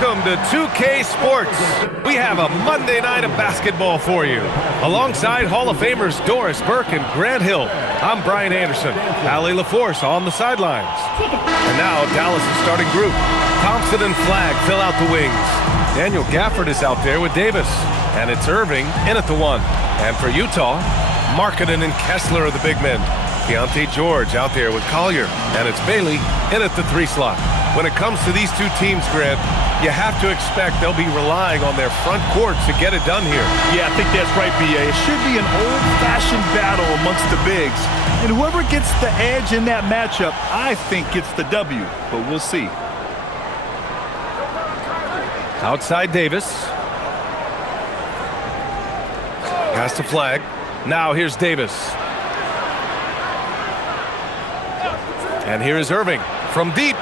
Welcome to 2K Sports. We have a Monday night of basketball for you. Alongside Hall of Famers Doris Burke and Grant Hill, I'm Brian Anderson. Allie LaForce on the sidelines. And now Dallas' starting group. Thompson and Flagg fill out the wings. Daniel Gafford is out there with Davis. And it's Irving in at the 1. And for Utah, Markkanen and Kessler are the big men. Keontae George out there with Collier. And it's Bailey in at the 3 slot. When it comes to these two teams, Grant, you have to expect they'll be relying on their front court to get it done here. Yeah, I think that's right, B.A. It should be an old-fashioned battle amongst the bigs. And whoever gets the edge in that matchup, I think gets the W. But we'll see. Outside Davis. Pass to Flagg. Now here's Davis. And here is Irving from deep.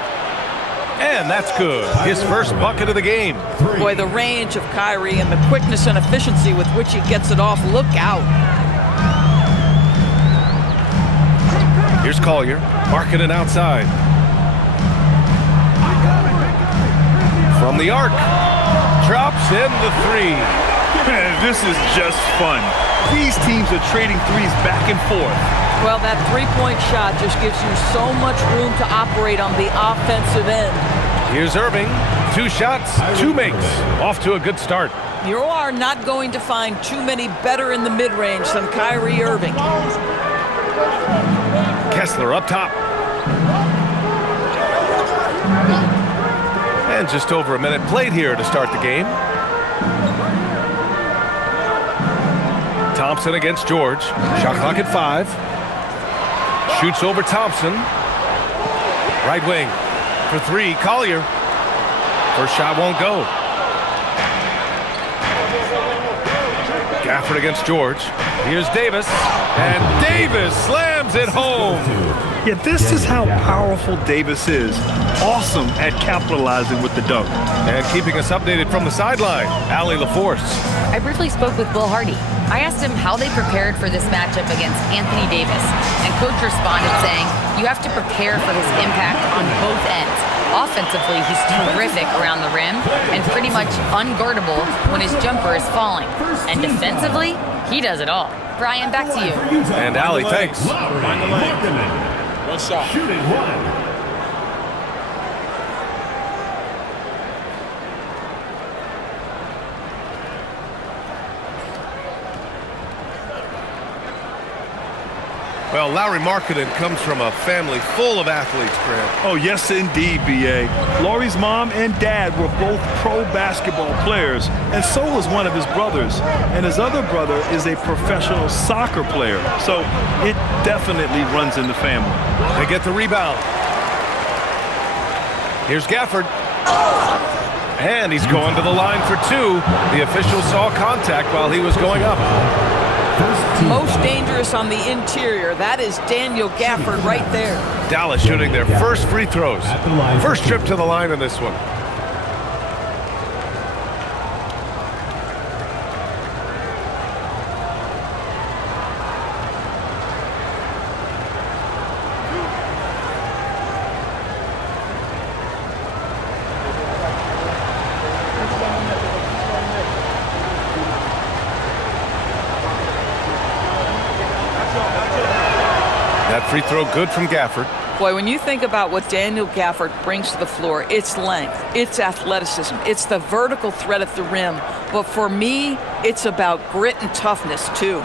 And that's good. His first bucket of the game. Boy, the range of Kyrie and the quickness and efficiency with which he gets it off. Look out. Here's Collier. Markkanen outside. From the arc. Drops in the 3. This is just fun. These teams are trading threes back and forth. Well, that three-point shot just gives you so much room to operate on the offensive end. Here's Irving. 2 shots, 2 makes. Off to a good start. You are not going to find too many better in the mid-range than Kyrie Irving. Kessler up top. And just over a minute played here to start the game. Thompson against George. Shot clock at 5. Shoots over Thompson. Right wing. For 3, Collier. First shot won't go. Gafford against George. Here's Davis. And Davis slams it home. Yeah, this is how powerful Davis is. Awesome at capitalizing with the dunk. And keeping us updated from the sideline, Allie LaForce. I briefly spoke with Will Hardy. I asked him how they prepared for this matchup against Anthony Davis, and Coach responded saying, you have to prepare for his impact on both ends. Offensively, he's terrific around the rim and pretty much unguardable when his jumper is falling. And defensively, he does it all. Brian, back to you. And Allie, thanks. One shot. Shooting 1. Well, Lauri Markkanen comes from a family full of athletes, Grant. Oh, yes, indeed, B.A. Lauri's mom and dad were both pro basketball players, and so was one of his brothers. And his other brother is a professional soccer player, so it definitely runs in the family. They get the rebound. Here's Gafford. And he's going to the line for 2. The official saw contact while he was going up. Most dangerous on the interior. That is Daniel Gafford right there. Dallas shooting their first free throws. First trip to the line in this one. That free throw good from Gafford. Boy, when you think about what Daniel Gafford brings to the floor, it's length, it's athleticism, it's the vertical threat at the rim. But for me, it's about grit and toughness, too.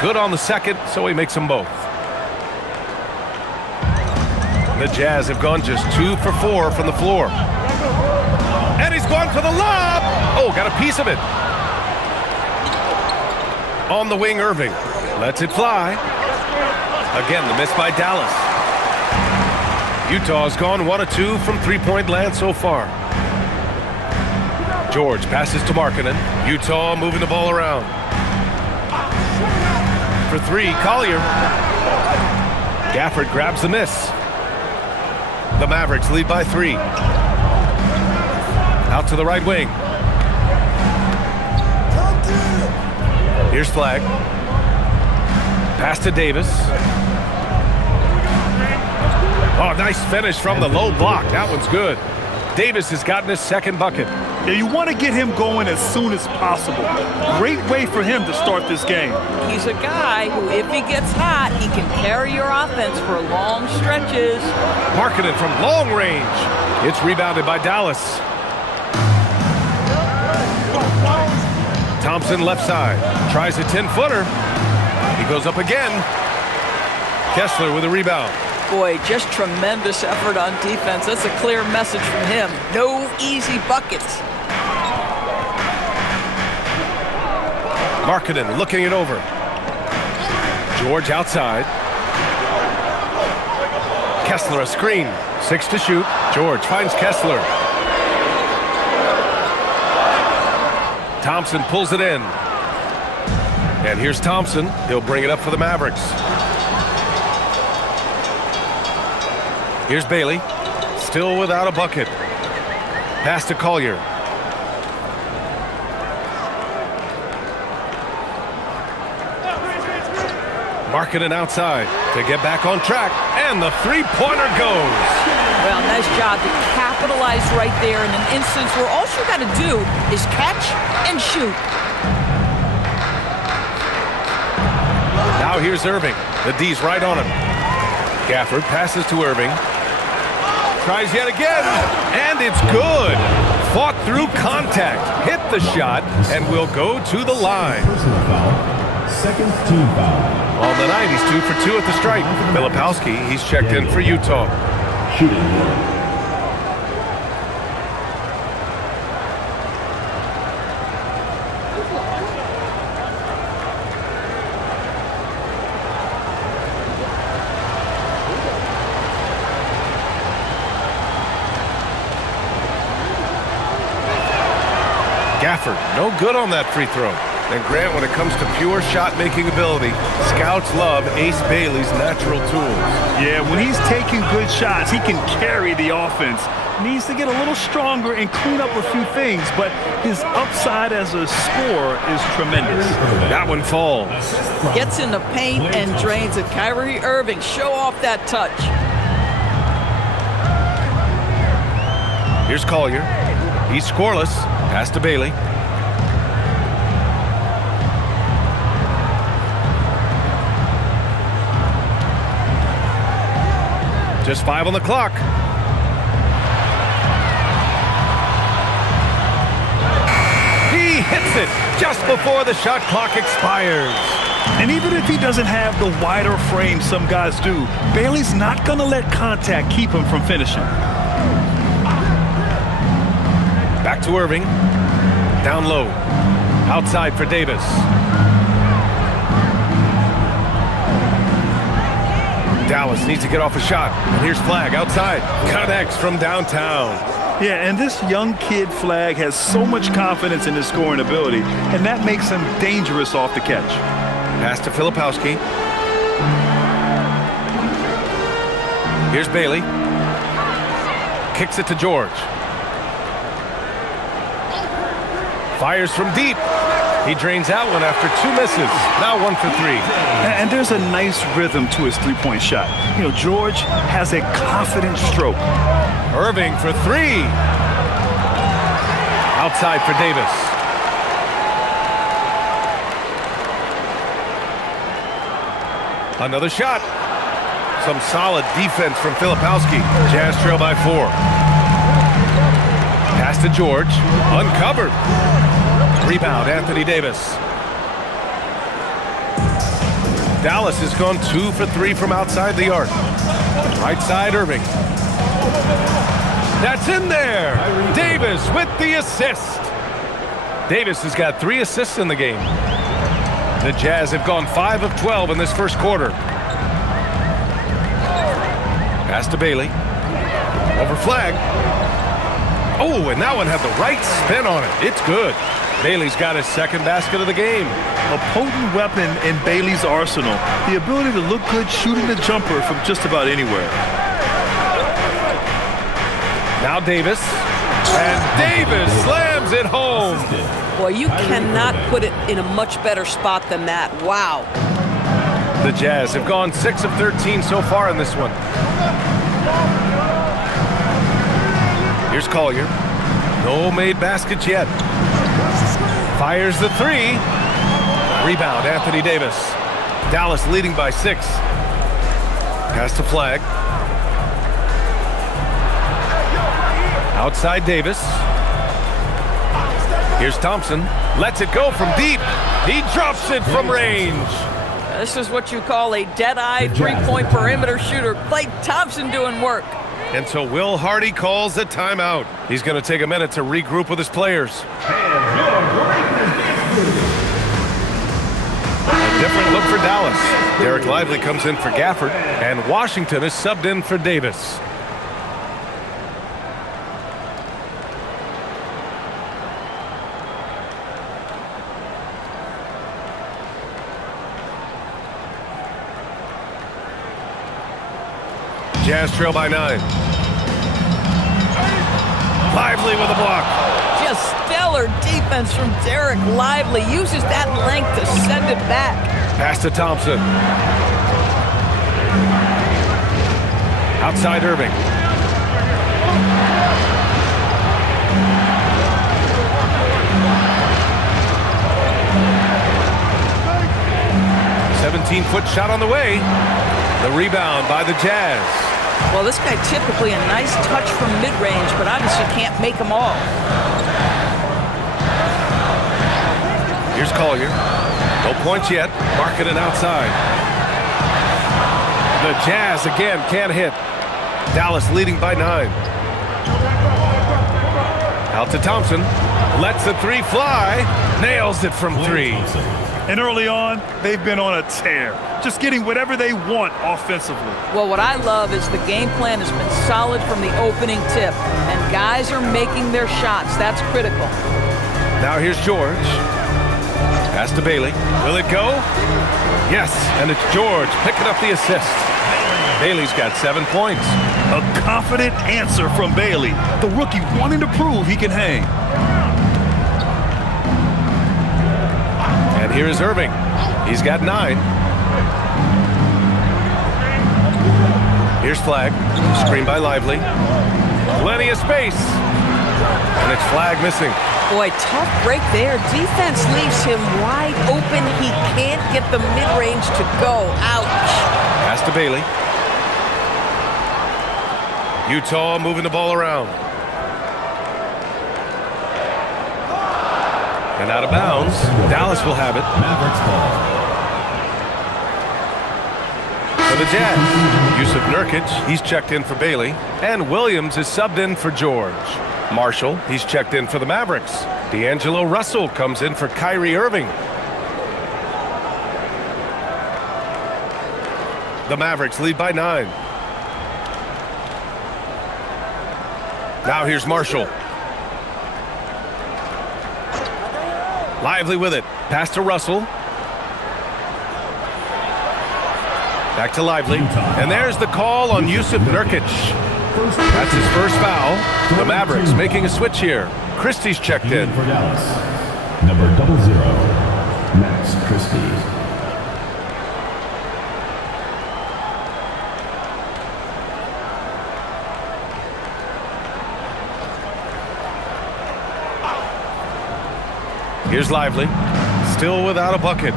Good on the second, so he makes them both. The Jazz have gone just 2 for 4 from the floor. And he's gone for the lob. Oh, got a piece of it. On the wing, Irving. Lets it fly. Again, the miss by Dallas. Utah's gone 1 of 2 from three-point land so far. George passes to Markkanen. Utah moving the ball around. For 3, Collier. Gafford grabs the miss. The Mavericks lead by 3. Out to the right wing. Here's Flag. Pass to Davis. Oh, nice finish from the low block. That one's good. Davis has gotten his second bucket. Yeah, you want to get him going as soon as possible. Great way for him to start this game. He's a guy who, if he gets hot, he can carry your offense for long stretches. Markkanen from long range. It's rebounded by Dallas. Thompson left side. Tries a 10-footer. He goes up again. Kessler with a rebound. Boy, just tremendous effort on defense. That's a clear message from him. No easy buckets. Markkanen looking it over. George outside. Kessler a screen. 6 to shoot. George finds Kessler. Thompson pulls it in. And here's Thompson. He'll bring it up for the Mavericks. Here's Bailey. Still without a bucket. Pass to Collier. Markkanen outside to get back on track. And the three-pointer goes. Well, nice job to capitalize right there in an instance where all you got to do is catch and shoot. Now here's Irving. The D's right on him. Gafford passes to Irving. Tries yet again, and it's good. Fought through contact, hit the shot, and will go to the line. Personal foul. Second team foul. On the night, he's 2 for 2 at the stripe. Filipowski, he's checked in for Utah. Shooting. Gafford, no good on that free throw. And Grant, when it comes to pure shot-making ability, scouts love Ace Bailey's natural tools. Yeah, when he's taking good shots, he can carry the offense. Needs to get a little stronger and clean up a few things, but his upside as a scorer is tremendous. That one falls. Gets in the paint and drains it. Kyrie Irving, show off that touch. Here's Collier. He's scoreless. Pass to Bailey. Just 5 on the clock. He hits it just before the shot clock expires. And even if he doesn't have the wider frame some guys do, Bailey's not going to let contact keep him from finishing. Back to Irving. Down low. Outside for Davis. Dallas needs to get off a shot. And here's Flag outside. Connects from downtown. Yeah, and this young kid Flag has so much confidence in his scoring ability, and that makes him dangerous off the catch. Pass to Filipowski. Here's Bailey. Kicks it to George. Fires from deep. He drains that one after 2 misses. Now 1 for 3. And there's a nice rhythm to his three-point shot. You know, George has a confident stroke. Irving for 3. Outside for Davis. Another shot. Some solid defense from Filipowski. Jazz trail by 4. Pass to George. Uncovered. Rebound, Anthony Davis. Dallas has gone 2 for 3 from outside the arc. Right side, Irving. That's in there. Davis with the assist. Davis has got 3 assists in the game. The Jazz have gone 5 of 12 in this first quarter. Pass to Bailey. Over Flag. Oh, and that one had the right spin on it. It's good. Bailey's got his second basket of the game. A potent weapon in Bailey's arsenal. The ability to look good shooting the jumper from just about anywhere. Now Davis. And Davis slams it home. Boy, you cannot put it in a much better spot than that. Wow. The Jazz have gone 6 of 13 so far in this one. Here's Collier. No made baskets yet. Fires the three. Rebound, Anthony Davis. Dallas leading by 6. Pass to Flag. Outside Davis. Here's Thompson. Lets it go from deep. He drops it from range. This is what you call a dead-eye three-point perimeter shooter. Klay Thompson doing work. And so Will Hardy calls a timeout. He's going to take a minute to regroup with his players. A different look for Dallas. Derek Lively comes in for Gafford, and Washington is subbed in for Davis. Jazz trail by 9. Lively with a block. Just stellar defense from Derek Lively. Uses that length to send it back. Pass to Thompson. Outside Irving. "17-foot shot on the way." The rebound by the Jazz. Well, this guy typically a nice touch from mid-range, but obviously can't make them all. Here's Collier. No points yet. Marketing outside. The Jazz again can't hit. Dallas leading by 9. Out to Thompson. Lets the three fly. Nails it from 3. And early on, they've been on a tear, just getting whatever they want offensively. Well, what I love is the game plan has been solid from the opening tip, and guys are making their shots. That's critical. Now here's George. Pass to Bailey. Will it go? Yes, and it's George picking up the assist. Bailey's got 7 points. A confident answer from Bailey, the rookie wanting to prove he can hang. And here is Irving. He's got 9. Here's Flag. Screen by Lively. Plenty of space. And it's Flag missing. Boy, tough break there. Defense leaves him wide open. He can't get the mid-range to go. Ouch. Pass to Bailey. Utah moving the ball around. And out of bounds. Dallas will have it. Mavericks ball. For the Jazz, Yusuf Nurkic, he's checked in for Bailey. And Williams is subbed in for George. Marshall, he's checked in for the Mavericks. D'Angelo Russell comes in for Kyrie Irving. The Mavericks lead by 9. Now here's Marshall. Lively with it. Pass to Russell. Back to Lively. And there's the call on Yusuf Nurkic. That's his first foul. The Mavericks making a switch here. Christie's checked in. For Dallas, number 00, Max Christie. Here's Lively. Still without a bucket.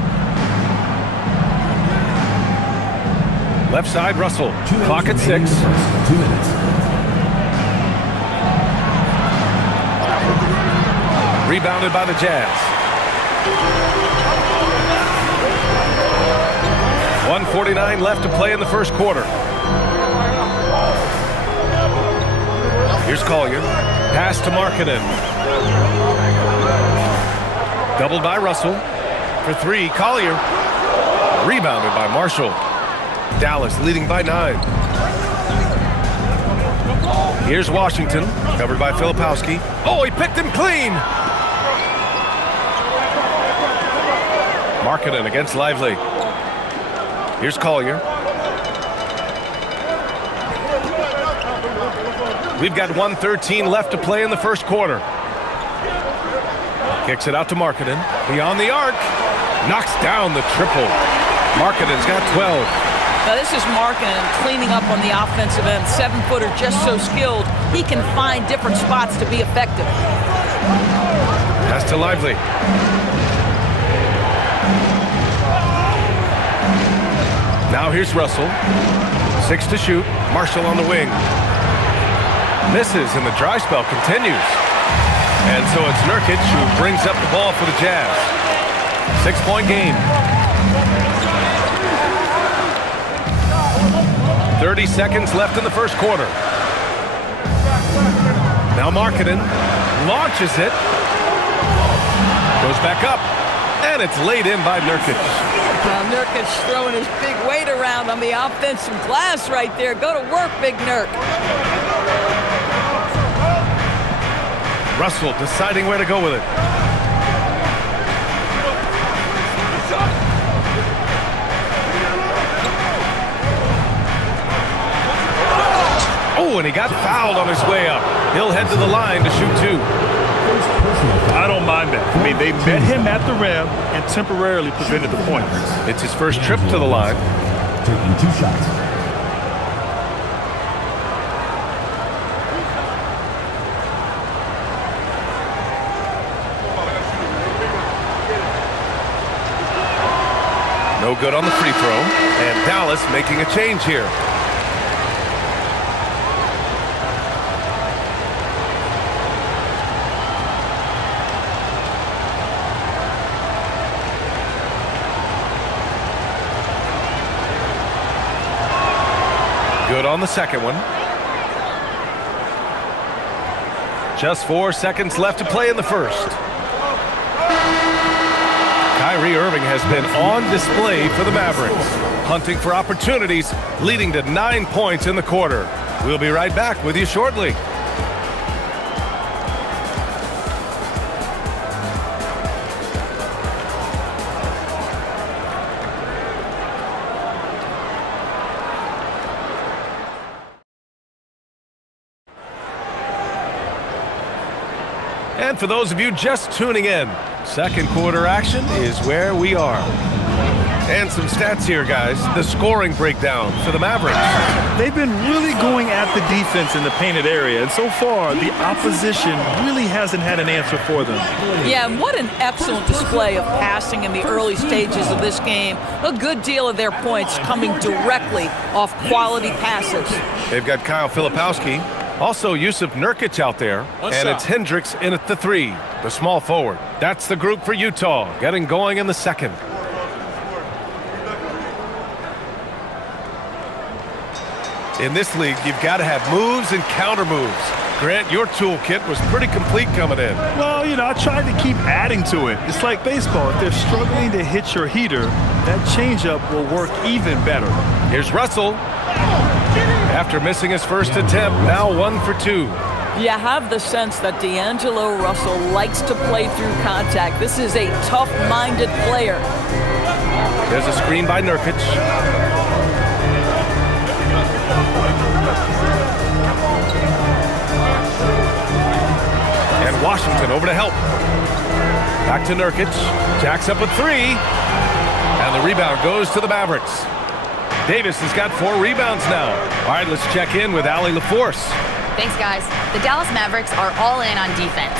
Left side, Russell. Clock at 6. 2 minutes. Rebounded by the Jazz. 1:49 left to play in the first quarter. Here's Collier. Pass to Markkanen. Doubled by Russell. For 3, Collier. Rebounded by Marshall. Dallas leading by 9. Here's Washington, covered by Filipowski. Oh, he picked him clean! Markkanen against Lively. Here's Collier. We've got 1:13 left to play in the first quarter. Kicks it out to Markkanen. Beyond the arc. Knocks down the triple. Markkanen's got 12. Now this is Markkanen cleaning up on the offensive end. 7-footer, just so skilled. He can find different spots to be effective. Pass to Lively. Now here's Russell. 6 to shoot. Marshall on the wing. Misses, and the dry spell continues. And so it's Nurkic who brings up the ball for the Jazz. 6-point game. 30 seconds left in the first quarter. Now Markkanen launches it. Goes back up. And it's laid in by Nurkic. Well, Nurkic throwing his big weight around on the offensive glass right there. Go to work, Big Nurk. Russell deciding where to go with it. Oh, and he got fouled on his way up. He'll head to the line to shoot 2. I don't mind that. I mean, they met him at the rim and temporarily prevented the points. It's his first trip to the line. Taking 2 shots. No good on the free throw. And Dallas making a change here. Good on the second one. Just 4 seconds left to play in the first. Kyrie Irving has been on display for the Mavericks, hunting for opportunities, leading to 9 points in the quarter. We'll be right back with you shortly. And for those of you just tuning in, second quarter action is where we are. And some stats here, guys. The scoring breakdown for the Mavericks. They've been really going at the defense in the painted area, and so far the opposition really hasn't had an answer for them. Yeah, and what an excellent display of passing in the early stages of this game. A good deal of their points coming directly off quality passes. They've got Kyle Filipowski. Also, Jusuf Nurkic out there, and it's Hendricks in at the 3, the small forward. That's the group for Utah, getting going in the second. In this league, you've got to have moves and counter moves. Grant, your toolkit was pretty complete coming in. Well, you know, I tried to keep adding to it. It's like baseball. If they're struggling to hit your heater, that changeup will work even better. Here's Russell. After missing his first attempt, now 1 for 2. You have the sense that D'Angelo Russell likes to play through contact. This is a tough-minded player. There's a screen by Nurkic. And Washington over to help. Back to Nurkic. Jacks up a 3. And the rebound goes to the Mavericks. Davis has got 4 rebounds now. All right, let's check in with Allie LaForce. Thanks, guys. The Dallas Mavericks are all in on defense.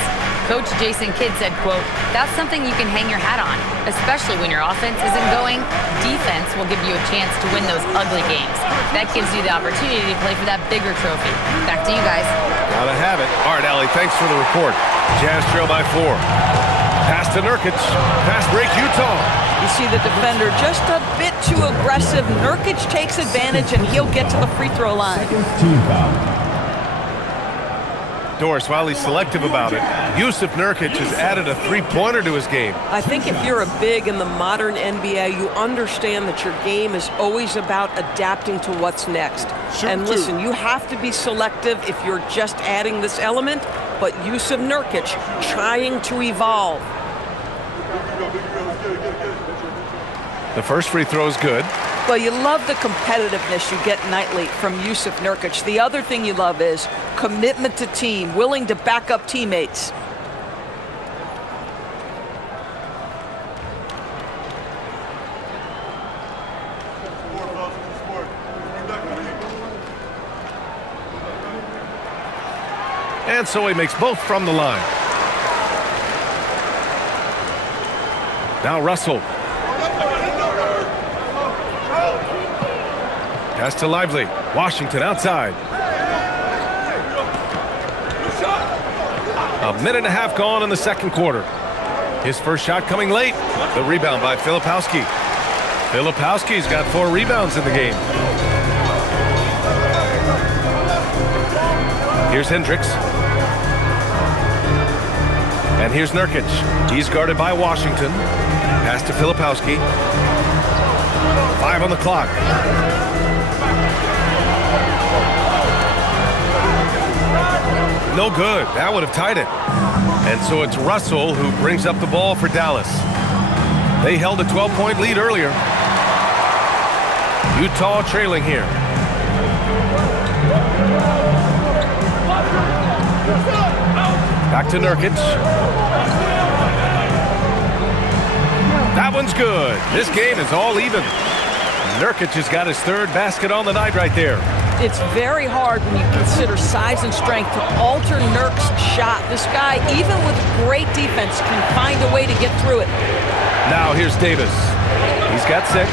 Coach Jason Kidd said, quote, "That's something you can hang your hat on, especially when your offense isn't going. Defense will give you a chance to win those ugly games. That gives you the opportunity to play for that bigger trophy." Back to you guys. Gotta have it. All right, Allie, thanks for the report. Jazz trail by 4. Pass to Nurkic. Pass break Utah. You see the defender just a bit too aggressive. Nurkic takes advantage, and he'll get to the free throw line. Team foul. Doris, while he's selective about it, Jusuf Nurkic has added a 3-pointer to his game. I think if you're a big in the modern NBA, you understand that your game is always about adapting to what's next. And listen, you have to be selective if you're just adding this element, but Jusuf Nurkic trying to evolve. The first free throw is good. Well, you love the competitiveness you get nightly from Jusuf Nurkic. The other thing you love is commitment to team, willing to back up teammates. And so he makes both from the line. Now Russell. Pass to Lively. Washington outside. A minute and a half gone in the second quarter. His first shot coming late. The rebound by Filipowski. Filipowski's got 4 rebounds in the game. Here's Hendricks. And here's Nurkic. He's guarded by Washington. Pass to Filipowski. 5 on the clock. No good. That would have tied it. And so it's Russell who brings up the ball for Dallas. They held a 12-point lead earlier. Utah trailing here. Back to Nurkic. That one's good. This game is all even. Nurkic has got his 3rd basket on the night right there. It's very hard when you consider size and strength to alter Nurk's shot. This guy, even with great defense, can find a way to get through it. Now here's Davis. He's got 6.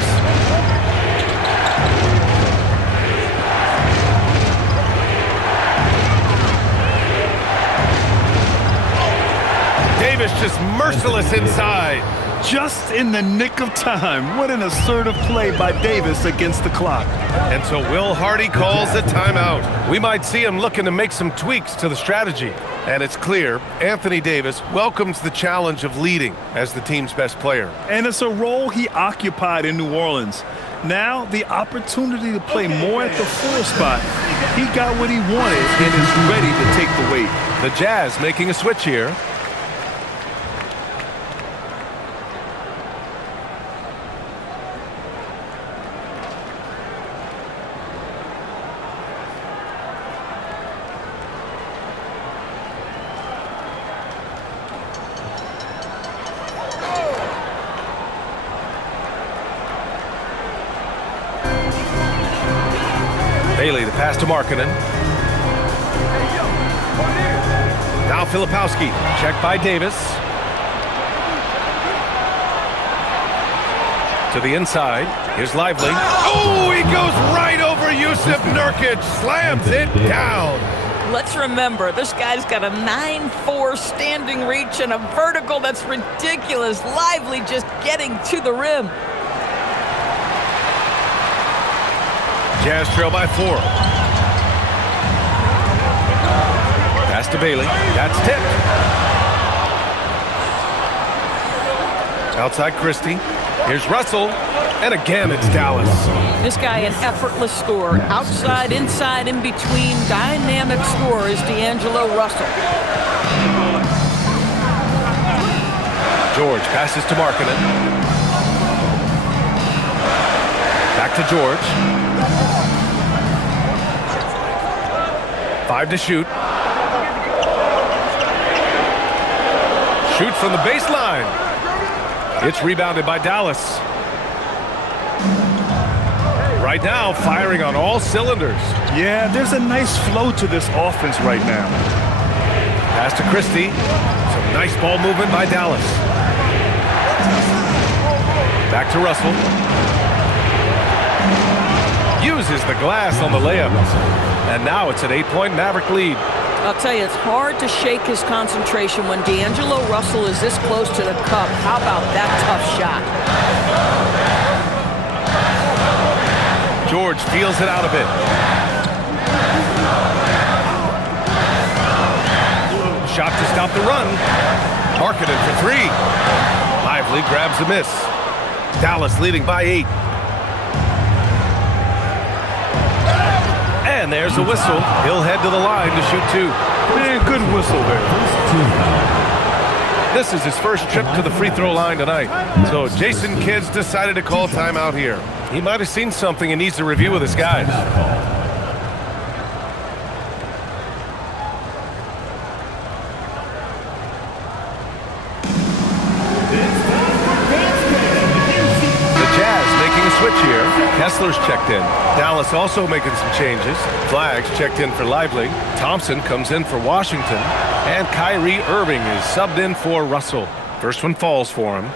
Davis just merciless inside. Just in the nick of time. What an assertive play by Davis against the clock. And so Will Hardy calls the timeout. We might see him looking to make some tweaks to the strategy. And it's clear Anthony Davis welcomes the challenge of leading as the team's best player. And it's a role he occupied in New Orleans. Now the opportunity to play more at the 4 spot. He got what he wanted and is ready to take the weight. The Jazz making a switch here. Bailey, the pass to Markkanen. Now Filipowski, checked by Davis. To the inside, here's Lively. Oh, he goes right over Yusuf Nurkic, slams it down. Let's remember, this guy's got a 9'4" standing reach and a vertical that's ridiculous. Lively just getting to the rim. Jazz trail by 4. Pass to Bailey. That's tipped. Outside Christie. Here's Russell. And again, it's Dallas. This guy, an effortless scorer. Outside, inside, in between. Dynamic scorer is D'Angelo Russell. George passes to Markkanen. Back to George. 5 to shoot. Shoot from the baseline. It's rebounded by Dallas. Right now, firing on all cylinders. Yeah, there's a nice flow to this offense right now. Pass to Christie. Some nice ball movement by Dallas. Back to Russell. Uses the glass on the layup. And now it's an 8-point Maverick lead. I'll tell you, it's hard to shake his concentration when D'Angelo Russell is this close to the cup. How about that tough shot? George feels it out a bit. Shot to stop the run. Markkanen for 3. Lively grabs the miss. Dallas leading by 8. And there's a whistle. He'll head to the line to shoot 2. Man, good whistle there. This is his first trip to the free throw line tonight. So Jason Kidd's decided to call timeout here. He might have seen something and needs to review with his guys. switch here. Kessler's checked in. Dallas also making some changes. Flags checked in for Lively. Thompson comes in for Washington. And Kyrie Irving is subbed in for Russell. First one falls for him.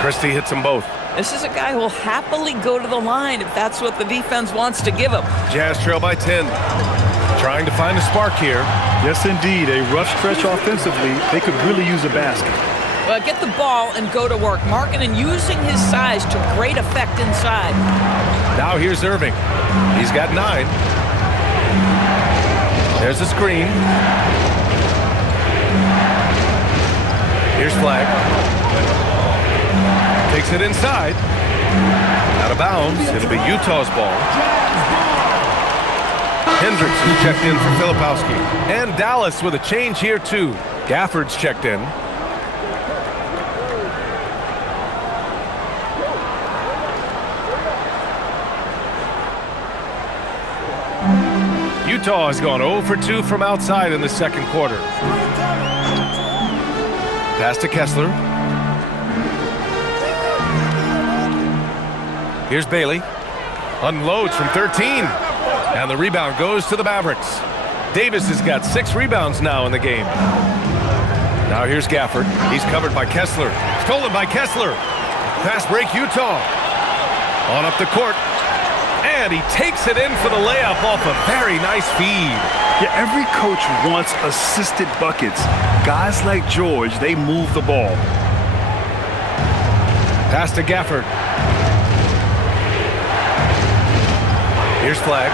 Christie hits them both. This is a guy who will happily go to the line if that's what the defense wants to give him. Jazz trail by 10. Trying to find a spark here. Yes, indeed. A rough stretch offensively. They could really use a basket. Well, get the ball and go to work. Markkanen using his size to great effect inside. Now here's Irving. He's got 9. There's a screen. Here's Flag. Takes it inside. Out of bounds. It'll be Utah's ball. Hendricks is checked in for Filipowski. And Dallas with a change here, too. Gafford's checked in. Utah has gone 0 for 2 from outside in the second quarter. Pass to Kessler. Here's Bailey. Unloads from 13. And the rebound goes to the Mavericks. Davis has got 6 rebounds now in the game. Now here's Gafford. He's covered by Kessler. Stolen by Kessler. Fast break Utah. On up the court. And he takes it in for the layup off a very nice feed. Yeah, every coach wants assisted buckets. Guys like George, they move the ball. Pass to Gafford. Here's Flag.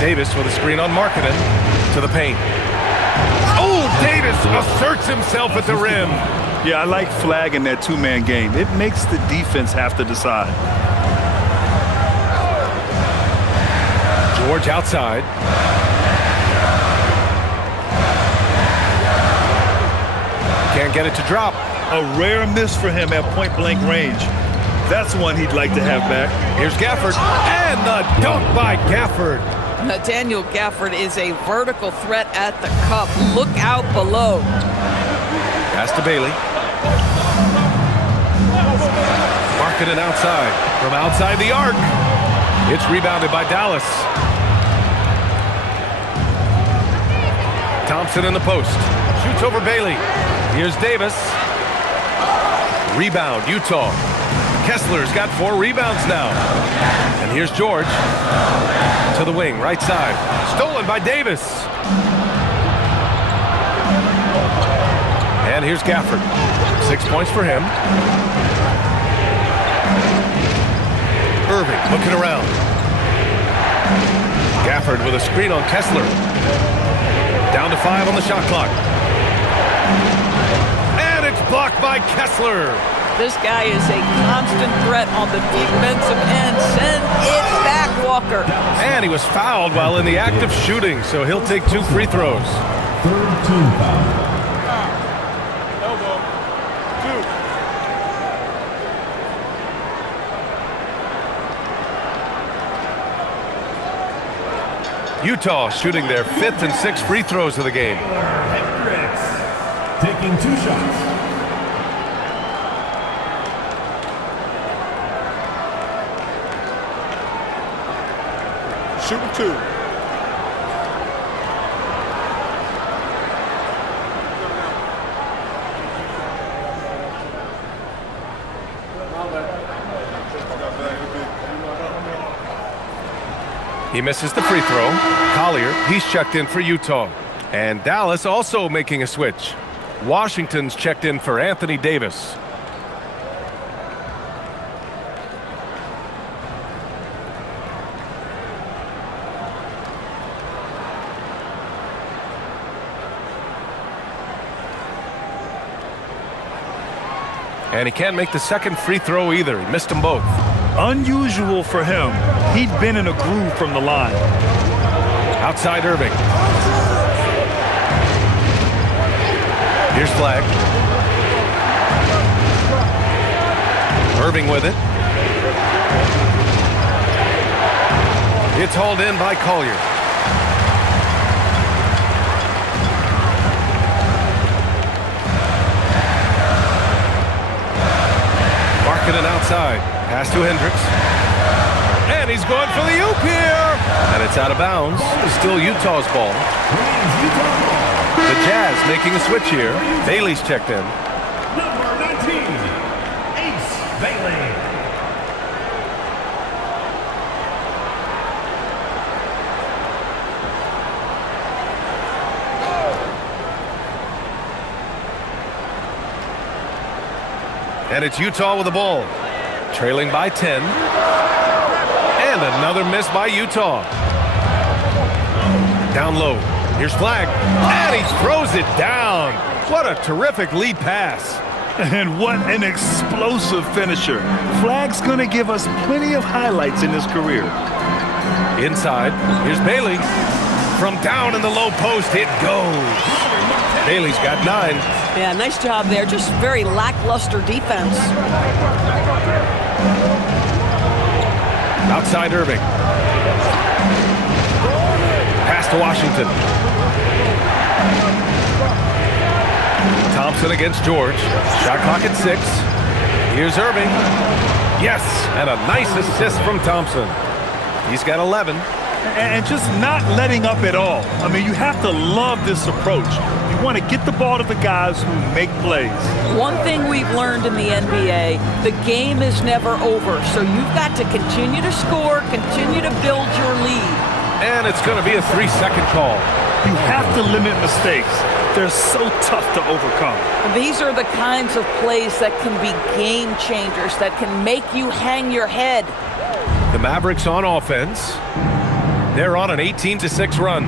Davis with a screen on Markkanen to the paint. Oh, Davis asserts himself at the rim. Yeah, I like Flag in that two-man game. It makes the defense have to decide. George outside. Can't get it to drop. A rare miss for him at point-blank range. That's one he'd like to have back. Here's Gafford. And the dunk by Gafford. Daniel Gafford is a vertical threat at the cup. Look out below. Pass to Bailey. Markkanen outside. From outside the arc. It's rebounded by Dallas. Thompson in the post. Shoots over Bailey. Here's Davis. Rebound, Utah. Kessler's got 4 rebounds now. And here's George. To the wing, right side. Stolen by Davis. And here's Gafford. 6 points for him. Irving looking around. Gafford with a screen on Kessler. Down to 5 on the shot clock. And it's blocked by Kessler. This guy is a constant threat on the defensive end. Send it back, Walker. And he was fouled while in the act of shooting, so he'll take 2 free throws. Third team foul. Elbow. 2. Utah shooting their 5th and 6th free throws of the game. Hendricks taking 2 shots. Shooting 2. He misses the free throw. Collier, he's checked in for Utah. And Dallas also making a switch. Washington's checked in for Anthony Davis. And he can't make the second free throw either. He missed them both. Unusual for him. He'd been in a groove from the line. Outside Irving. Here's Flag. Irving with it. It's hauled in by Collier. Marketing outside. Pass to Hendricks. And he's going for the oop here. And it's out of bounds. It's still Utah's ball. The Jazz making a switch here. Bailey's checked in. Number 19, Ace Bailey. And it's Utah with the ball. Trailing by 10. And another miss by Utah. Down low. Here's Flag. And he throws it down. What a terrific lead pass. And what an explosive finisher. Flag's going to give us plenty of highlights in his career. Inside. Here's Bailey. From down in the low post, it goes. Bailey's got 9. Yeah, nice job there. Just very lackluster defense. Outside Irving. Pass to Washington. Thompson against George. Shot clock at 6. Here's Irving. Yes, and a nice assist from Thompson. He's got 11. And just not letting up at all. I mean, you have to love this approach. You want to get the ball to the guys who make plays. One thing we've learned in the NBA, the game is never over. So you've got to continue to score, continue to build your lead. And it's going to be a 3-second call. You have to limit mistakes. They're so tough to overcome. These are the kinds of plays that can be game changers, that can make you hang your head. The Mavericks on offense. They're on an 18-6 run.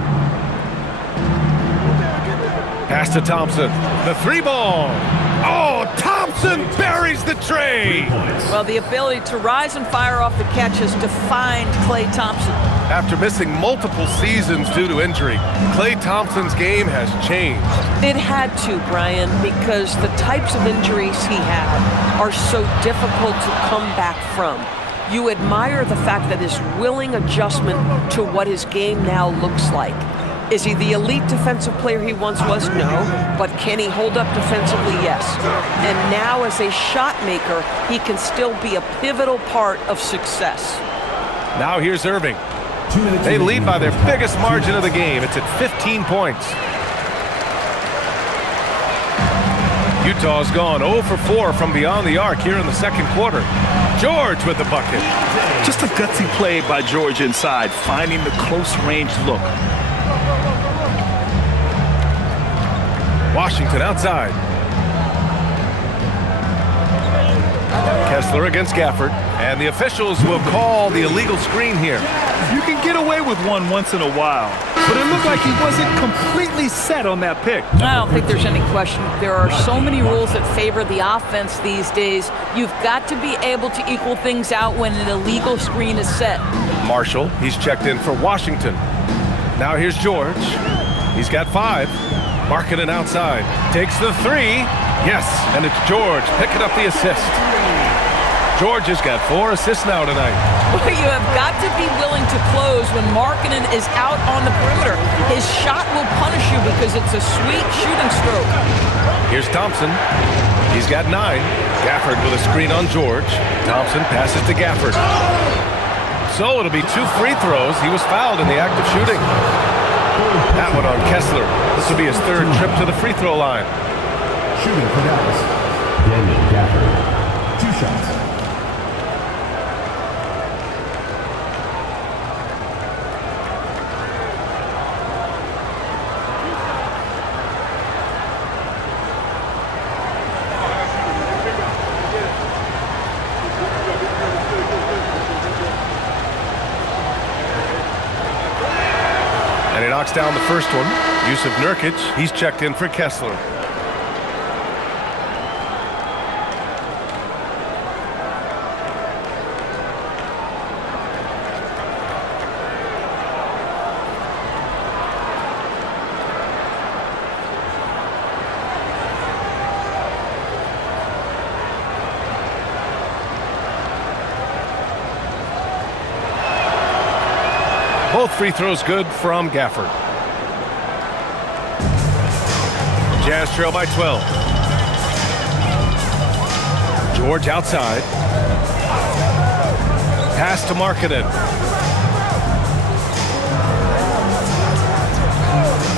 Pass to Thompson. The 3-ball. Oh, Thompson buries the tray. Well, the ability to rise and fire off the catch has defined Klay Thompson. After missing multiple seasons due to injury, Klay Thompson's game has changed. It had to, Brian, because the types of injuries he had are so difficult to come back from. You admire the fact that his willing adjustment to what his game now looks like. Is he the elite defensive player he once was? No. But can he hold up defensively? Yes. And now as a shot maker, he can still be a pivotal part of success. Now here's Irving. They lead by their biggest margin of the game. It's at 15 points. Utah's gone 0 for 4 from beyond the arc here in the second quarter. George with the bucket. Just a gutsy play by George inside, finding the close-range look. Washington outside. Kessler against Gafford. And the officials will call the illegal screen here. You can get away with one once in a while, but it looked like he wasn't completely set on that pick. I don't think there's any question. There are so many rules that favor the offense these days. You've got to be able to equal things out when an illegal screen is set. Marshall, he's checked in for Washington. Now here's George. He's got 5. Marketing outside. Takes the 3. Yes, and it's George picking up the assist. George has got 4 assists now tonight. Well, you have got to be willing to close when Markkanen is out on the perimeter. His shot will punish you because it's a sweet shooting stroke. Here's Thompson. He's got 9. Gafford with a screen on George. Thompson passes to Gafford. So it'll be 2 free throws. He was fouled in the act of shooting. That one on Kessler. This will be his 3rd trip to the free throw line. Shooting for Dallas, Daniel Gafford. 2 shots. And he knocks down the first one. Yusuf Nurkic, he's checked in for Kessler. Both free throws good from Gafford. Jazz trail by 12. George outside. Pass to Markkanen.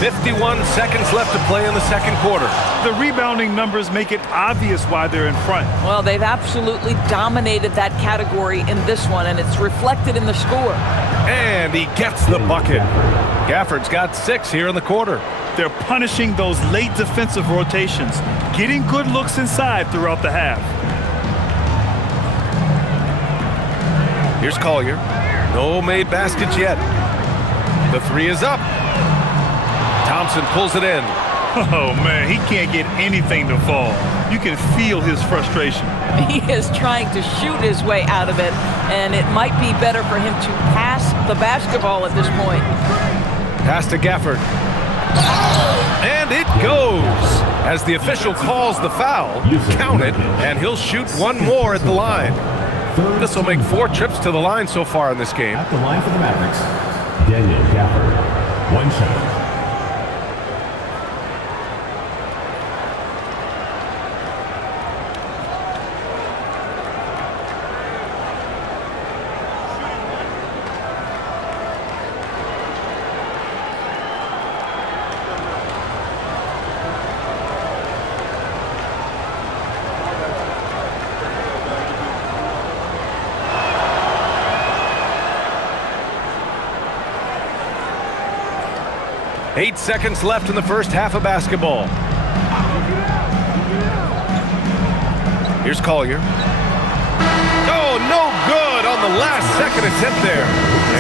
51 seconds left to play in the second quarter. The rebounding numbers make it obvious why they're in front. Well, they've absolutely dominated that category in this one, and it's reflected in the score. And he gets the bucket. Gafford's got 6 here in the quarter. They're punishing those late defensive rotations, getting good looks inside throughout the half. Here's Collier. No made baskets yet. The 3 is up. Thompson pulls it in. Oh, man, he can't get anything to fall. You can feel his frustration. He is trying to shoot his way out of it, and it might be better for him to pass the basketball at this point. Pass to Gafford. And it goes. As the official calls the foul, count it, and he'll shoot one more at the line. This will make 4 trips to the line so far in this game. At the line for the Mavericks, Daniel Gafford. 1 shot. Eight seconds left in the first half of basketball. Here's Collier. Oh, no good on the last second attempt there.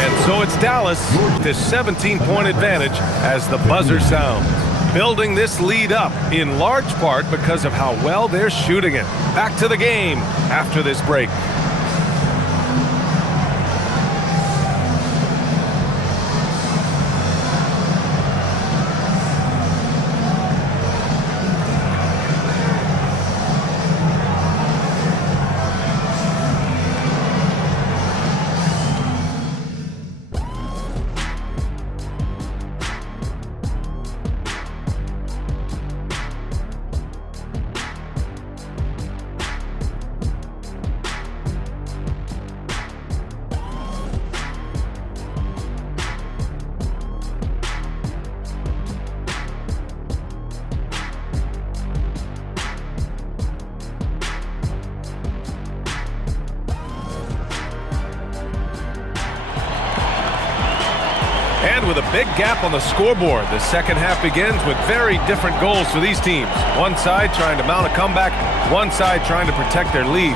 And so it's Dallas with this 17-point advantage as the buzzer sounds. Building this lead up in large part because of how well they're shooting it. Back to the game after this break. And with a big gap on the scoreboard, the second half begins with very different goals for these teams. One side trying to mount a comeback, one side trying to protect their lead.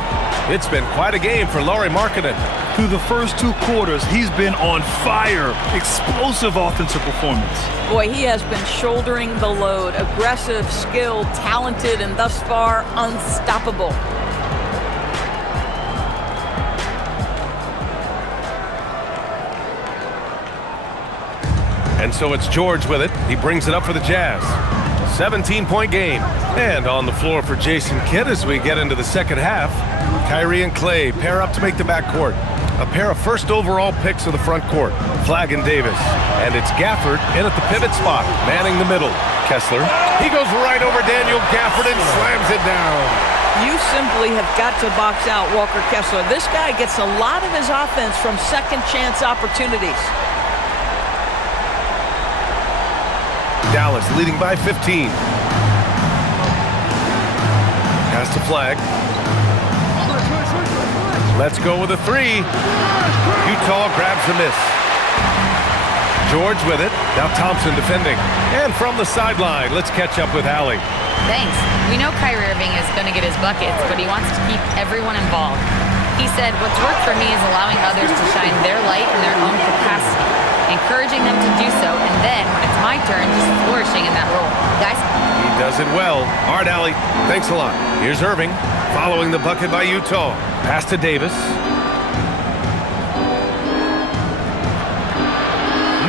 It's been quite a game for Lauri Markkanen. Through the first 2 quarters, he's been on fire. Explosive offensive performance. Boy, he has been shouldering the load. Aggressive, skilled, talented, and thus far unstoppable. And so it's George with it. He brings it up for the Jazz. 17-point game. And on the floor for Jason Kidd as we get into the second half. Kyrie and Clay pair up to make the backcourt. A pair of first overall picks of the front court. Flagg and Davis. And it's Gafford in at the pivot spot, manning the middle. Kessler. He goes right over Daniel Gafford and slams it down. You simply have got to box out Walker Kessler. This guy gets a lot of his offense from second chance opportunities. Dallas leading by 15. Pass to Flagg. Let's go with a 3. Utah grabs the miss. George with it. Now Thompson defending. And from the sideline, let's catch up with Allie. Thanks. We know Kyrie Irving is going to get his buckets, but he wants to keep everyone involved. He said, what's worked for me is allowing others to shine their light in their own capacity, encouraging them to do so, and then, when it's my turn, just flourishing in that role. Guys? He does it well. All right, Allie. Thanks a lot. Here's Irving, following the bucket by Utah. Pass to Davis.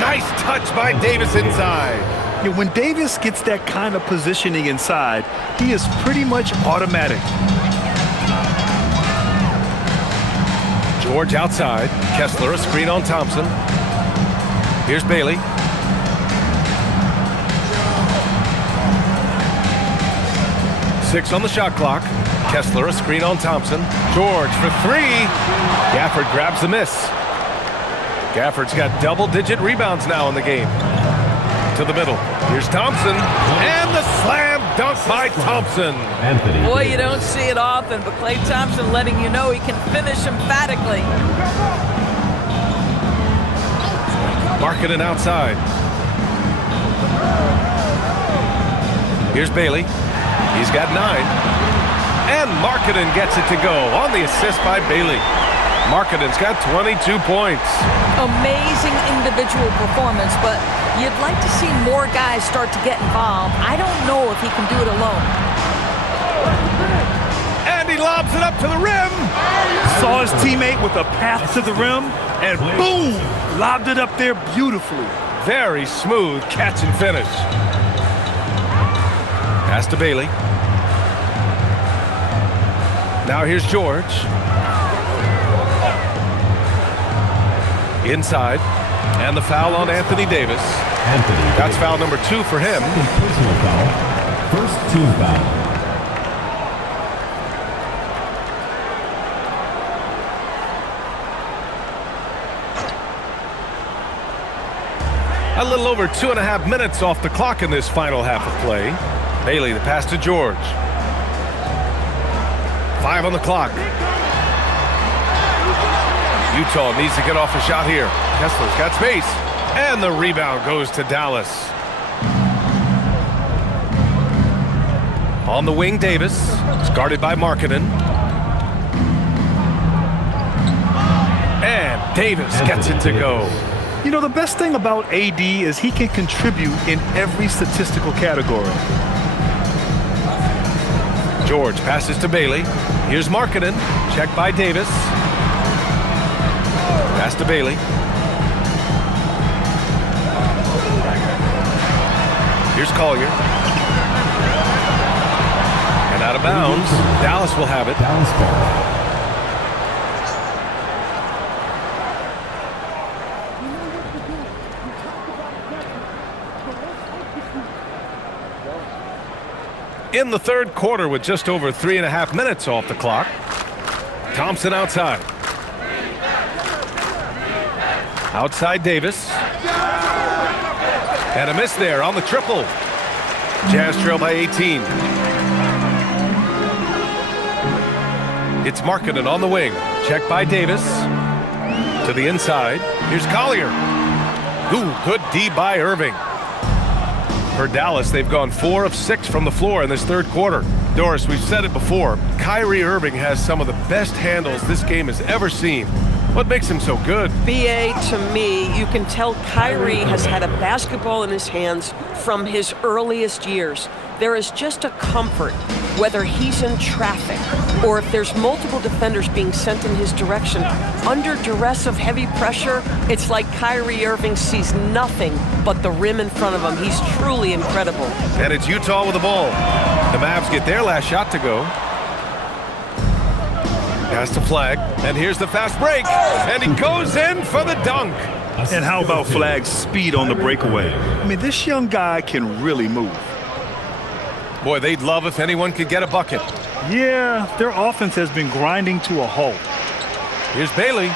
Nice touch by Davis inside. Yeah, when Davis gets that kind of positioning inside, he is pretty much automatic. George outside. Kessler a screen on Thompson. Here's Bailey. Six on the shot clock. Kessler, a screen on Thompson. George for three. Gafford grabs the miss. Gafford's got double-digit rebounds now in the game. To the middle. Here's Thompson. And the slam dunk by Thompson. Boy, you don't see it often, but Klay Thompson letting you know he can finish emphatically. Markkanen outside. Here's Bailey. He's got 9. And Markkanen gets it to go on the assist by Bailey. Markkanen's got 22 points. Amazing individual performance, but you'd like to see more guys start to get involved. I don't know if he can do it alone. And he lobs it up to the rim. Saw his teammate with a path to the rim, and boom, lobbed it up there beautifully. Very smooth catch and finish. Pass to Bailey. Now here's George. Inside. And the foul on Anthony Davis. That's foul number 2 for him. Personal foul. First team foul. A little over 2.5 minutes off the clock in this final half of play. Bailey, the pass to George. 5 on the clock. Utah needs to get off a shot here. Kessler's got space. And the rebound goes to Dallas. On the wing, Davis. It's guarded by Markkanen. And Davis gets it to go. You know, the best thing about AD is he can contribute in every statistical category. George passes to Bailey. Here's Markkanen. Checked by Davis. Pass to Bailey. Here's Collier. And out of bounds. Dallas will have it. Dallas ball. In the third quarter with just over 3.5 minutes off the clock. Thompson outside. Outside Davis. And a miss there on the triple. Jazz trail by 18. It's Markkanen on the wing. Checked by Davis. To the inside. Here's Collier. Ooh, good D by Irving. For Dallas, they've gone 4 of 6 from the floor in this third quarter. Doris, we've said it before. Kyrie Irving has some of the best handles this game has ever seen. What makes him so good? BA, to me, you can tell Kyrie has had a basketball in his hands from his earliest years. There is just a comfort, whether he's in traffic or if there's multiple defenders being sent in his direction. Under duress of heavy pressure, it's like Kyrie Irving sees nothing but the rim in front of him. He's truly incredible. And it's Utah with the ball. The Mavs get their last shot to go. Pass to Flag, and here's the fast break, and he goes in for the dunk. And how about Flag's speed on the breakaway? I mean, this young guy can really move. Boy, they'd love if anyone could get a bucket. Yeah, their offense has been grinding to a halt. Here's Bailey.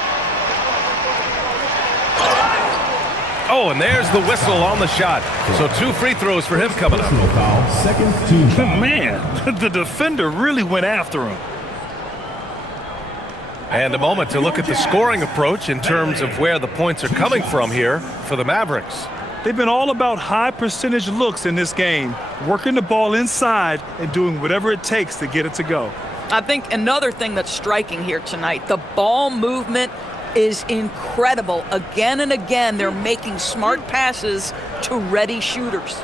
Oh, and there's the whistle on the shot. So 2 free throws for him coming up. Personal foul. Second team foul. Man, the defender really went after him. And a moment to look at the scoring approach in terms of where the points are coming from here for the Mavericks. They've been all about high percentage looks in this game, working the ball inside and doing whatever it takes to get it to go. I think another thing that's striking here tonight, the ball movement is incredible. Again and again, they're making smart passes to ready shooters.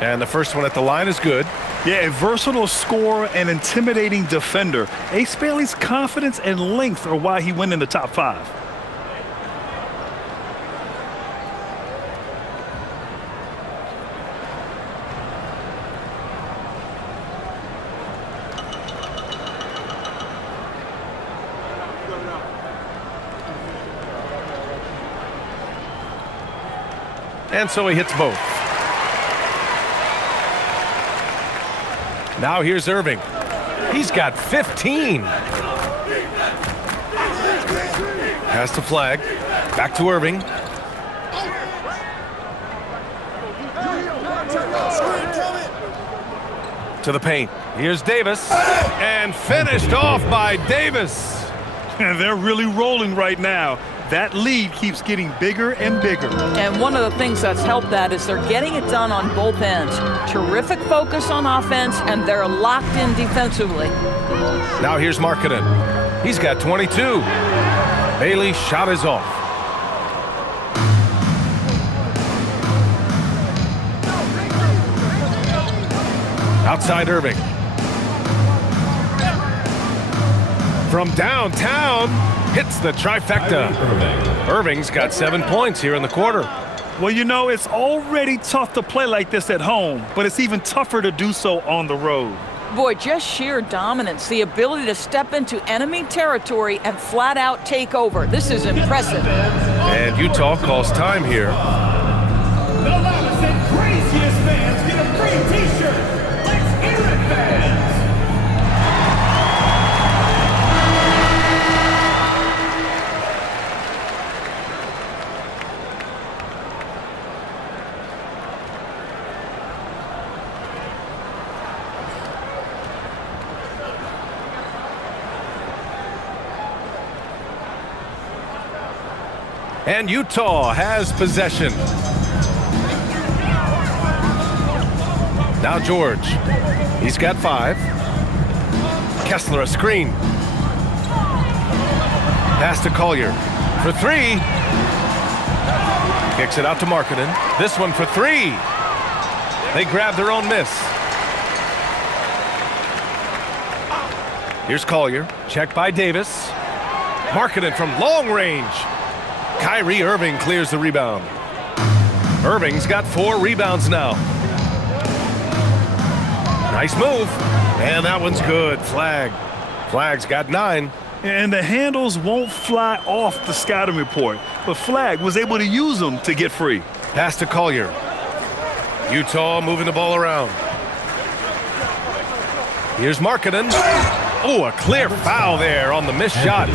And the first one at the line is good. Yeah, a versatile scorer and intimidating defender. Ace Bailey's confidence and length are why he went in the top 5. And so he hits both. Now here's Irving. He's got 15. Pass to Flag. Back to Irving. To the paint. Here's Davis. And finished off by Davis. And they're really rolling right now. That lead keeps getting bigger and bigger. And one of the things that's helped that is they're getting it done on both ends. Terrific focus on offense, and they're locked in defensively. Now here's Markkanen. He's got 22. Bailey's shot is off. Outside Irving. From downtown, hits the trifecta. Irving's got 7 points here in the quarter. Well, you know, it's already tough to play like this at home, but it's even tougher to do so on the road. Boy, just sheer dominance, the ability to step into enemy territory and flat out take over. This is impressive. And Utah calls time here. The loudest and craziest fans get a free t-shirt. Let's hear it, fans! And Utah has possession. Now George. He's got 5. Kessler a screen. Pass to Collier for 3. Kicks it out to Markkanen. This one for 3. They grab their own miss. Here's Collier. Checked by Davis. Markkanen from long range. Kyrie Irving clears the rebound. Irving's got 4 rebounds now. Nice move. And that one's good. Flag's got 9. And the handles won't fly off the scouting report, but Flag was able to use them to get free. Pass to Collier. Utah moving the ball around. Here's Markkanen. Oh, a clear foul there on the missed shot.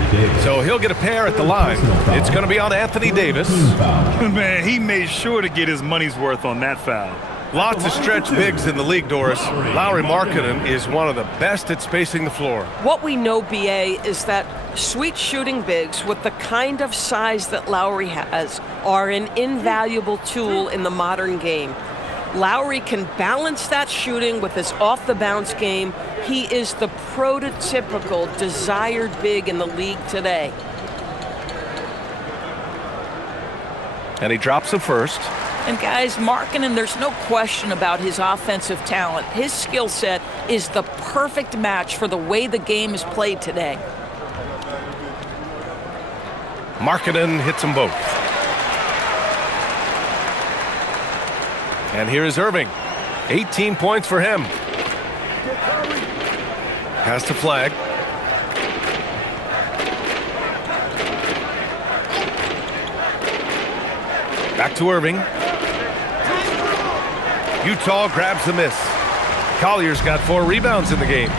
So he'll get a pair at the line. It's going to be on Anthony Davis. Man, he made sure to get his money's worth on that foul. Lots of stretch bigs in the league, Doris. Lauri Markkanen is one of the best at spacing the floor. What we know, BA, is that sweet shooting bigs with the kind of size that Lauri has are an invaluable tool in the modern game. Lauri can balance that shooting with his off-the-bounce game. He is the prototypical desired big in the league today. And he drops the first. And guys, Markkanen, there's no question about his offensive talent. His skill set is the perfect match for the way the game is played today. Markkanen hits them both. And here is Irving. 18 points for him. Pass to Flag. Back to Irving. Utah grabs the miss. Collier's got 4 rebounds in the game.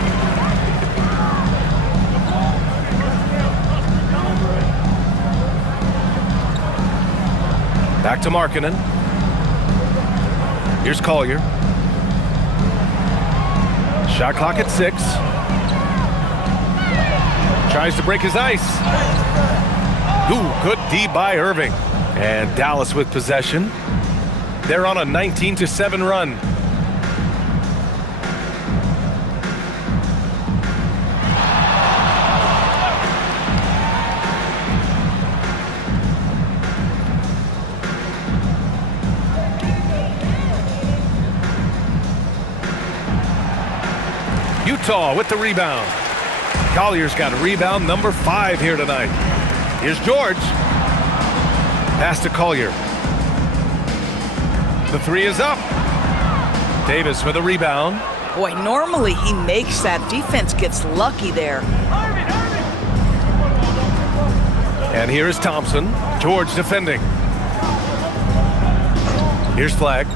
Back to Markkanen. Here's Collier. Shot clock at 6. Tries to break his ice. Ooh, good D by Irving. And Dallas with possession. They're on a 19-7 run. Utah with the rebound. Collier's got a rebound number 5 here tonight. Here's George. Pass to Collier. The 3 is up. Davis with a rebound. Boy, normally he makes that. Defense gets lucky there. And here is Thompson. George defending. Here's flag.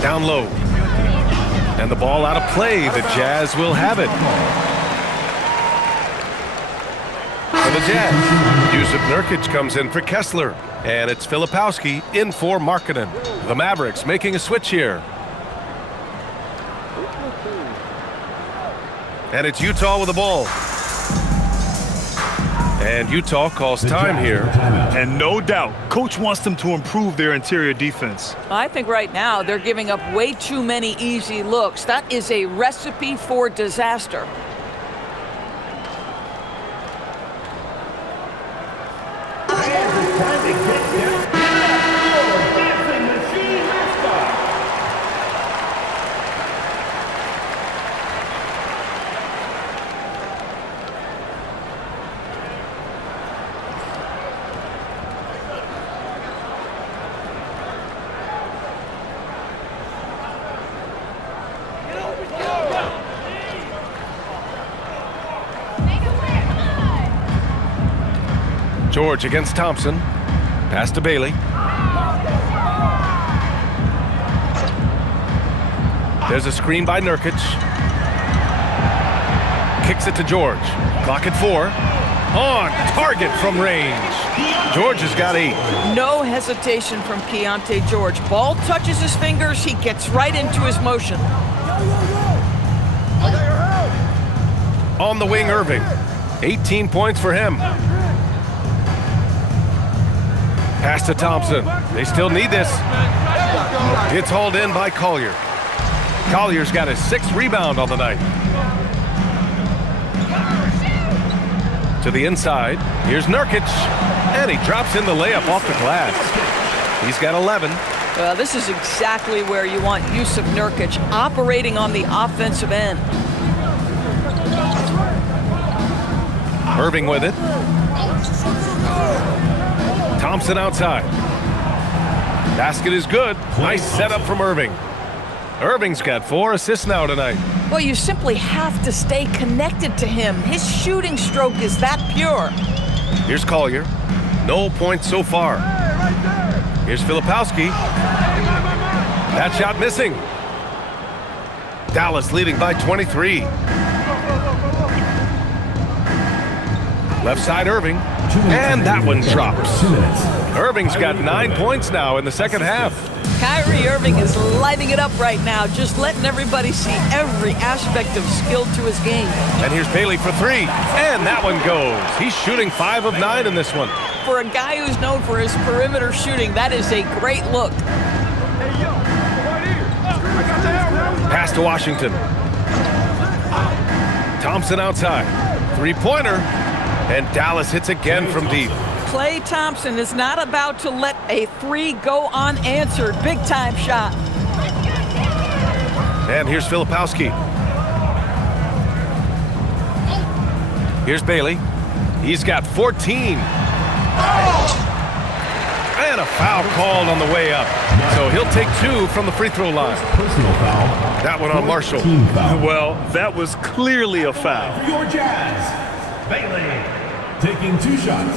Down low. And the ball out of play. The Jazz will have it. For the Jazz, Yusuf Nurkic comes in for Kessler. And it's Filipowski in for Markkanen. The Mavericks making a switch here. And it's Utah with the ball. And Utah calls time here. And no doubt, coach wants them to improve their interior defense. I think right now they're giving up way too many easy looks. That is a recipe for disaster. George against Thompson. Pass to Bailey. There's a screen by Nurkic. Kicks it to George. Clock at 4. On target from range. George has got 8. No hesitation from Keontae George. Ball touches his fingers, he gets right into his motion. On the wing, Irving. 18 points for him. Pass to Thompson. They still need this. It's hauled in by Collier. Collier's got his 6th rebound on the night. To the inside. Here's Nurkic. And he drops in the layup off the glass. He's got 11. Well, this is exactly where you want Yusuf Nurkic operating on the offensive end. Irving with it. Thompson outside. Basket is good. Nice setup from Irving. Irving's got 4 assists now tonight. Well, you simply have to stay connected to him. His shooting stroke is that pure. Here's Collier. No points so far. Here's Filipowski. That shot missing. Dallas leading by 23. Left side Irving. And that one drops. Irving's got 9 points now in the second half. Kyrie Irving is lighting it up right now, just letting everybody see every aspect of skill to his game. And here's Bailey for 3. And that one goes. He's shooting 5 of 9 in this one. For a guy who's known for his perimeter shooting, that is a great look. Pass to Washington. Thompson outside. 3-pointer. And Dallas hits again from deep. Klay Thompson is not about to let a 3 go unanswered. Big time shot. And here's Filipowski. Here's Bailey. He's got 14. And a foul called on the way up. So he'll take 2 from the free throw line. Personal foul. That one on Marshall. Team foul. Well, that was clearly a foul. For your Jazz, Bailey taking 2 shots.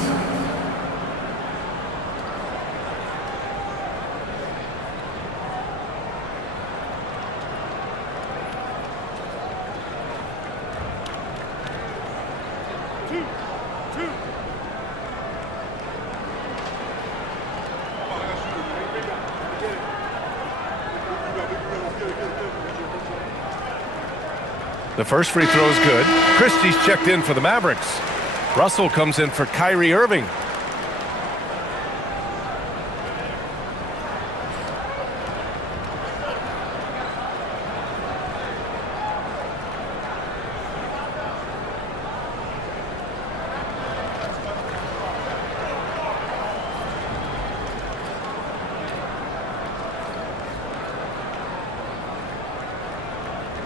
The first free throw is good. Christie's checked in for the Mavericks. Russell comes in for Kyrie Irving.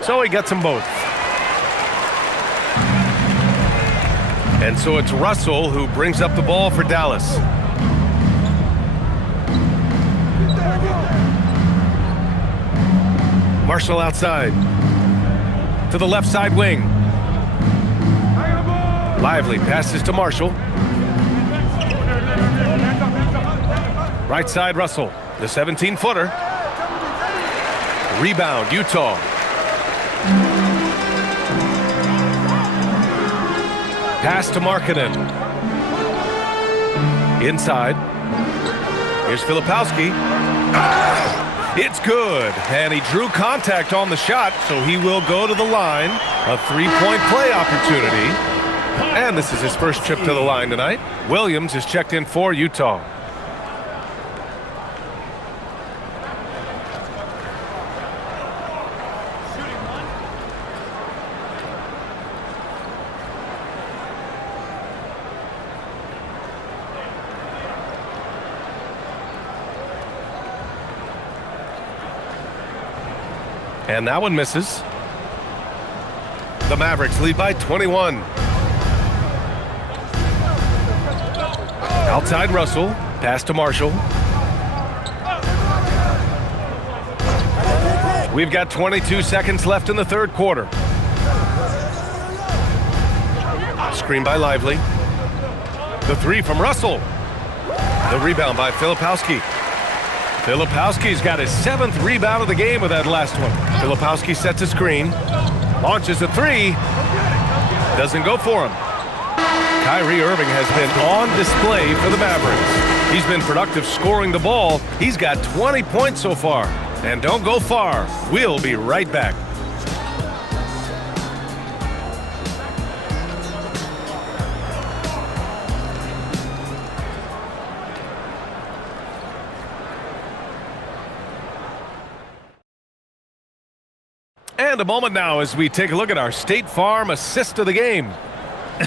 So he gets them both. And so it's Russell who brings up the ball for Dallas. Marshall outside. To the left side wing. Lively passes to Marshall. Right side, Russell. The 17-footer. Rebound, Utah. Pass to Markkanen. Inside. Here's Filipowski. It's good. And he drew contact on the shot, so he will go to the line. A three-point play opportunity. And this is his first trip to the line tonight. Williams is checked in for Utah. And that one misses. The Mavericks lead by 21. Outside Russell. Pass to Marshall. We've got 22 seconds left in the third quarter. Screen by Lively. The three from Russell. The rebound by Filipowski. Filipowski's got his 7th rebound of the game with that last one. Filipowski sets a screen. Launches a three. Doesn't go for him. Kyrie Irving has been on display for the Mavericks. He's been productive scoring the ball. He's got 20 points so far. And don't go far. We'll be right back. And a moment now as we take a look at our State Farm assist of the game.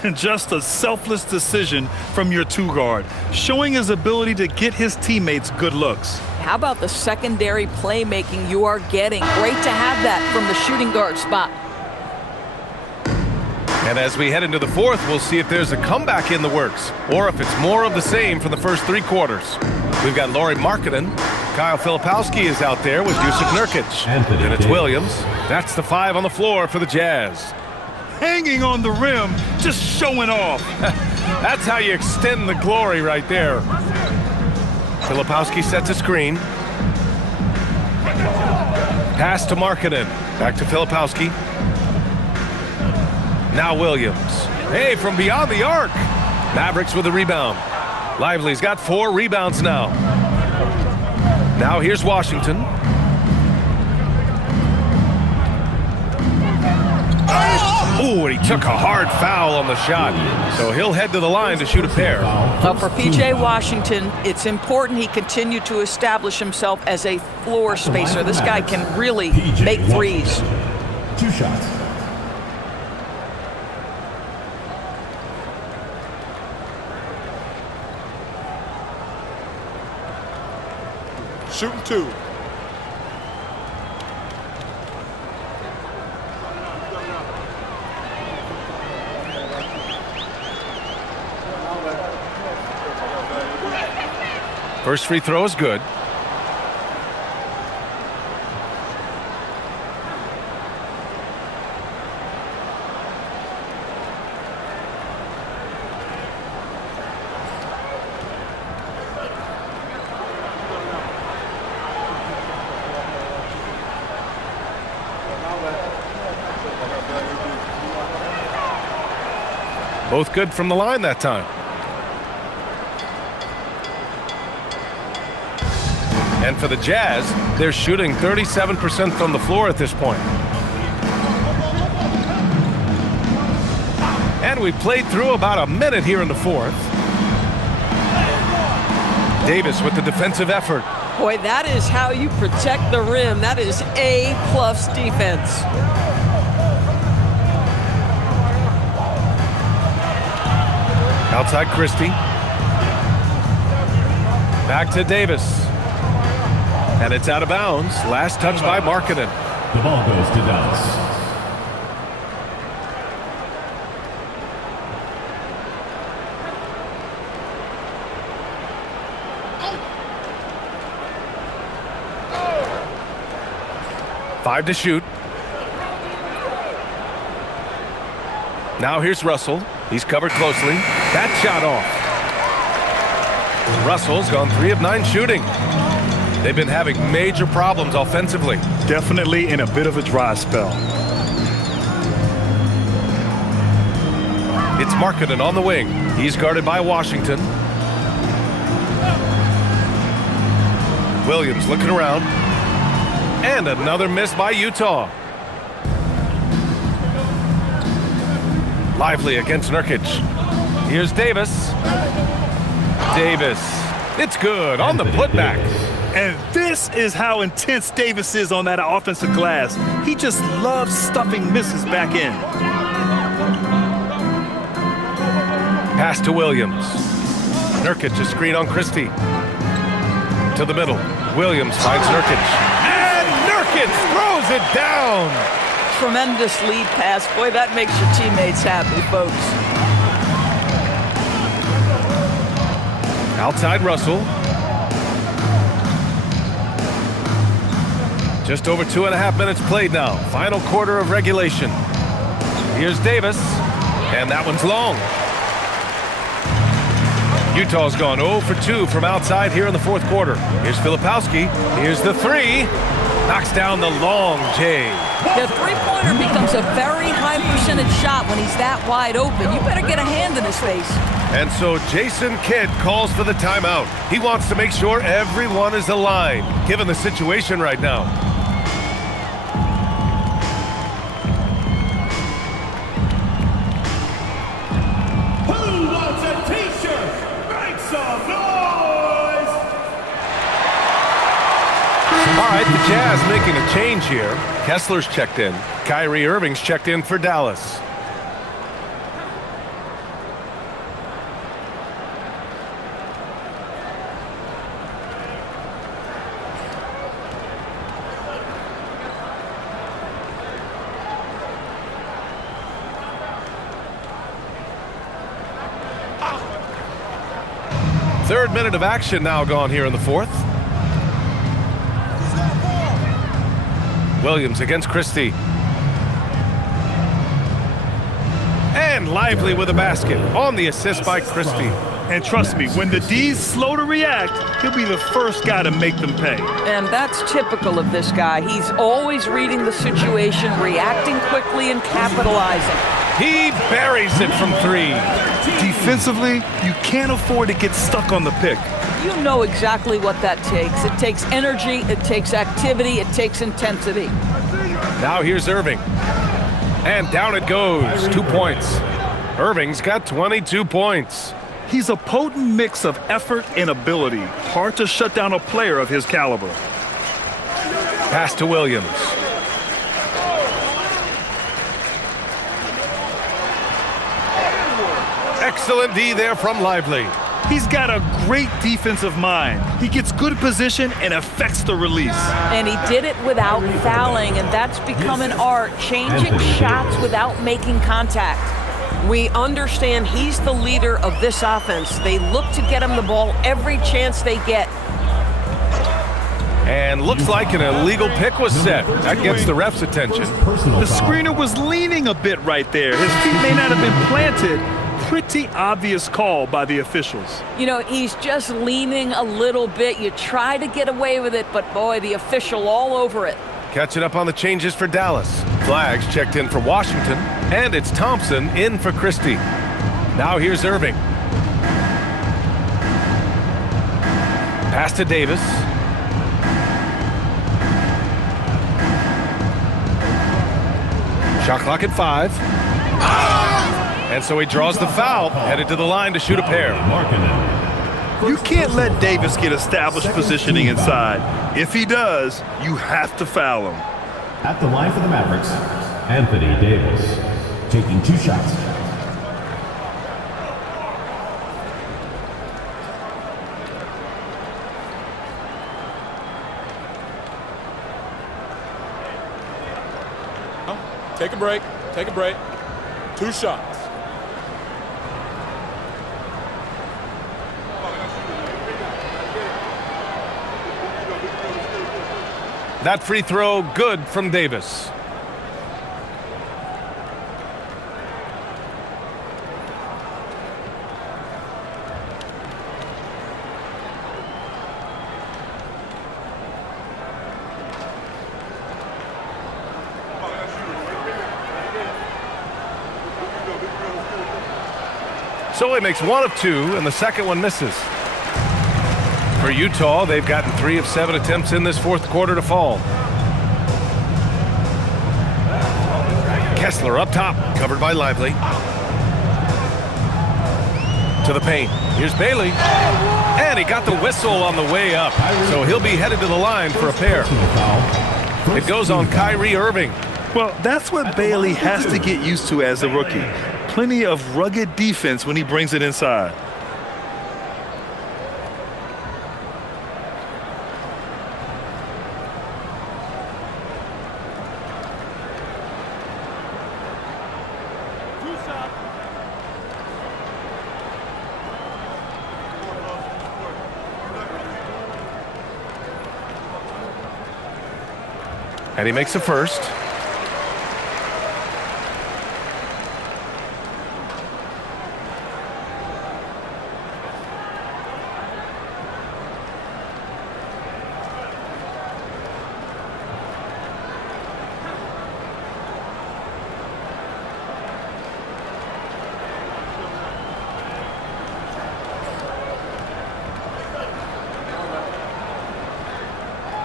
And just a selfless decision from your two-guard, showing his ability to get his teammates good looks. How about the secondary playmaking you are getting? Great to have that from the shooting guard spot. And as we head into the fourth, we'll see if there's a comeback in the works or if it's more of the same for the first 3 quarters. We've got Lauri Markkanen. Kyle Filipowski is out there with Jusuf Nurkic. And it's Williams. That's the 5 on the floor for the Jazz. Hanging on the rim, just showing off. That's how you extend the glory right there. Filipowski sets a screen. Pass to Markkanen. Back to Filipowski. Now Williams. Hey, from beyond the arc. Mavericks with a rebound. Lively's got 4 rebounds now. Now here's Washington. Ooh, and he took a hard foul on the shot. So he'll head to the line to shoot a pair. But for P.J. Washington, it's important he continue to establish himself as a floor spacer. This guy can really make threes. 2 shots. Shooting 2. First free throw is good. Both good from the line that time. And for the Jazz, they're shooting 37% from the floor at this point. And we played through about a minute here in the fourth. Davis with the defensive effort. Boy, that is how you protect the rim. That is A+ defense. Outside Christie. Back to Davis. And it's out of bounds. Last touch by Markkanen. The ball goes to Dallas. Five to shoot. Now here's Russell. He's covered closely. That shot off. Russell's gone 3 of 9 shooting. They've been having major problems offensively. Definitely in a bit of a dry spell. It's Markkanen on the wing. He's guarded by Washington. Williams looking around. And another miss by Utah. Lively against Nurkic. Here's Davis. Davis. It's good on the putback. And this is how intense Davis is on that offensive glass. He just loves stuffing misses back in. Pass to Williams. Nurkic a screen on Christie. To the middle. Williams finds Nurkic. And Nurkic throws it down. Tremendous lead pass. Boy, that makes your teammates happy, folks. Outside Russell. Just over 2.5 minutes played now. Final quarter of regulation. Here's Davis. And that one's long. Utah's gone 0 for 2 from outside here in the fourth quarter. Here's Filipowski. Here's the 3. Knocks down the long J. The three-pointer becomes a very high percentage shot when he's that wide open. You better get a hand in his face. And so Jason Kidd calls for the timeout. He wants to make sure everyone is aligned, given the situation right now. Who wants a t-shirt? Make some noise! All right, the Jazz making a change here. Kessler's checked in. Kyrie Irving's checked in for Dallas. Third minute of action now gone here in the fourth. Williams against Christie. And Lively with a basket on the assist by Christie. And trust me, when the D's slow to react, he'll be the first guy to make them pay. And that's typical of this guy. He's always reading the situation, reacting quickly, and capitalizing. He buries it from 3. Defensively, you can't afford to get stuck on the pick. You know exactly what that takes. It takes energy, it takes activity, it takes intensity. Now here's Irving. And down it goes. 2 points. Irving's got 22 points. He's a potent mix of effort and ability. Hard to shut down a player of his caliber. Pass to Williams. Excellent D there from Lively. He's got a great defensive mind. He gets good position and affects the release. And he did it without fouling, and that's become an art, changing shots without making contact. We understand he's the leader of this offense. They look to get him the ball every chance they get. And looks like an illegal pick was set. That gets the ref's attention. The screener was leaning a bit right there. His feet may not have been planted. Pretty obvious call by the officials. You know, he's just leaning a little bit. You try to get away with it, but boy, the official all over it. Catching up on the changes for Dallas. Flags checked in for Washington, and it's Thompson in for Christie. Now here's Irving. Pass to Davis. Shot clock at 5. And so he draws the foul, headed to the line to shoot a pair. You can't let Davis get established positioning inside. If he does, you have to foul him. At the line for the Mavericks, Anthony Davis, taking 2 shots. Take a break. Take a break. 2 shots. That free throw good from Davis. So he makes 1 of 2, and the second one misses. For Utah, they've gotten 3 of 7 attempts in this fourth quarter to fall. Kessler up top, covered by Lively. To the paint. Here's Bailey. And he got the whistle on the way up. So he'll be headed to the line for a pair. It goes on Kyrie Irving. Well, that's what Bailey has to get used to as a rookie. Plenty of rugged defense when he brings it inside. And he makes the first.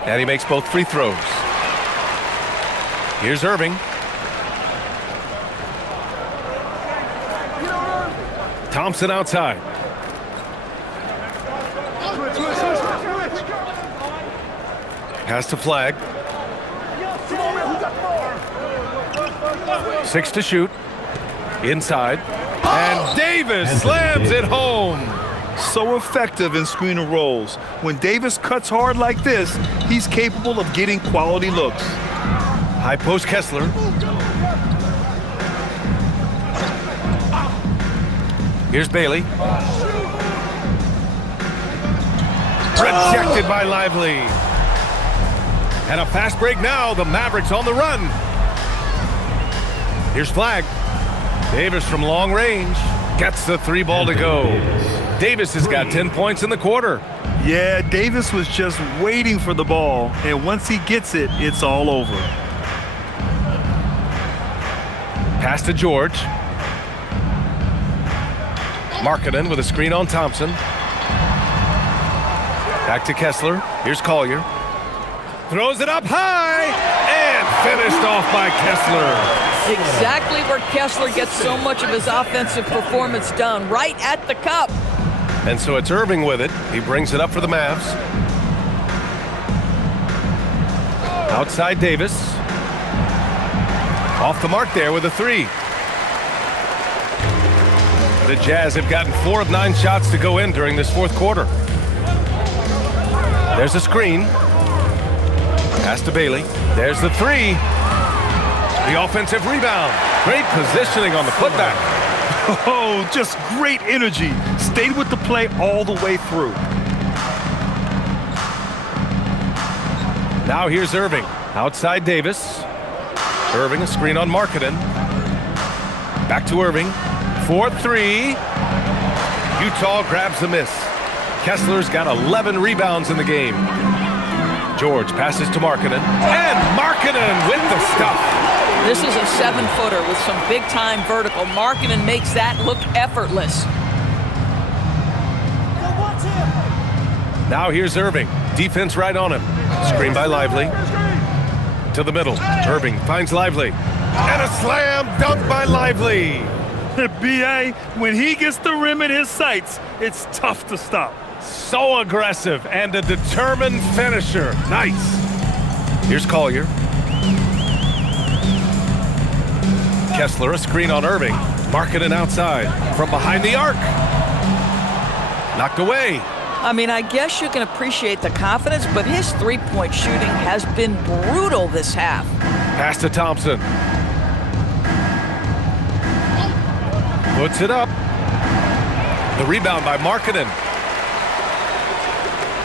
And he makes both free throws. Here's Irving. Thompson outside. Pass to Flag. 6 to shoot. Inside. And Davis slams it home. So effective in screen and rolls. When Davis cuts hard like this, he's capable of getting quality looks. High post Kessler. Here's Bailey. Rejected by Lively. And a fast break now. The Mavericks on the run. Here's Flag. Davis from long range. Gets the 3 ball to go. Davis has got 10 points in the quarter. Yeah, Davis was just waiting for the ball. And once he gets it, it's all over. Pass to George. Markkanen with a screen on Thompson. Back to Kessler. Here's Collier. Throws it up high and finished off by Kessler. Exactly where Kessler gets so much of his offensive performance done, right at the cup. And so it's Irving with it. He brings it up for the Mavs. Outside Davis. Off the mark there with a 3. The Jazz have gotten 4 of 9 shots to go in during this fourth quarter. There's a screen. Pass to Bailey. There's the 3. The offensive rebound. Great positioning on the putback. Oh, just great energy. Stayed with the play all the way through. Now here's Irving. Outside Davis. Irving, a screen on Markkanen. Back to Irving. 4-3. Utah grabs the miss. Kessler's got 11 rebounds in the game. George passes to Markkanen. And Markkanen with the stuff. This is a 7-footer with some big-time vertical. Markkanen makes that look effortless. Now here's Irving. Defense right on him. Screen by Lively. To the middle. Irving finds Lively. And a slam dunk by Lively. B.A., when he gets the rim in his sights, it's tough to stop. So aggressive and a determined finisher. Nice. Here's Collier. Kessler, a screen on Irving. Markkanen outside. From behind the arc. Knocked away. I mean, I guess you can appreciate the confidence, but his three-point shooting has been brutal this half. Pass to Thompson. Puts it up. The rebound by Markkanen.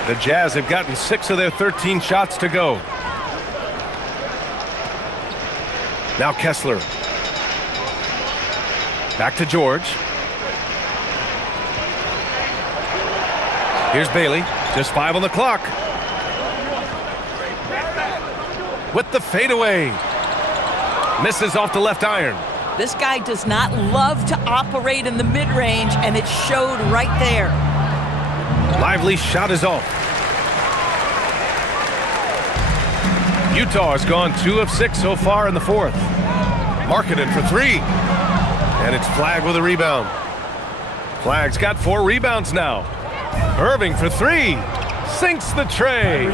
The Jazz have gotten 6 of their 13 shots to go. Now Kessler. Back to George. Here's Bailey. Just 5 on the clock. With the fadeaway. Misses off the left iron. This guy does not love to operate in the mid-range, and it showed right there. Lively shot is off. Utah has gone 2 of 6 so far in the fourth. Markkanen for 3. And it's Flagg with a rebound. Flagg's got 4 rebounds now. Irving for 3. Sinks the tray.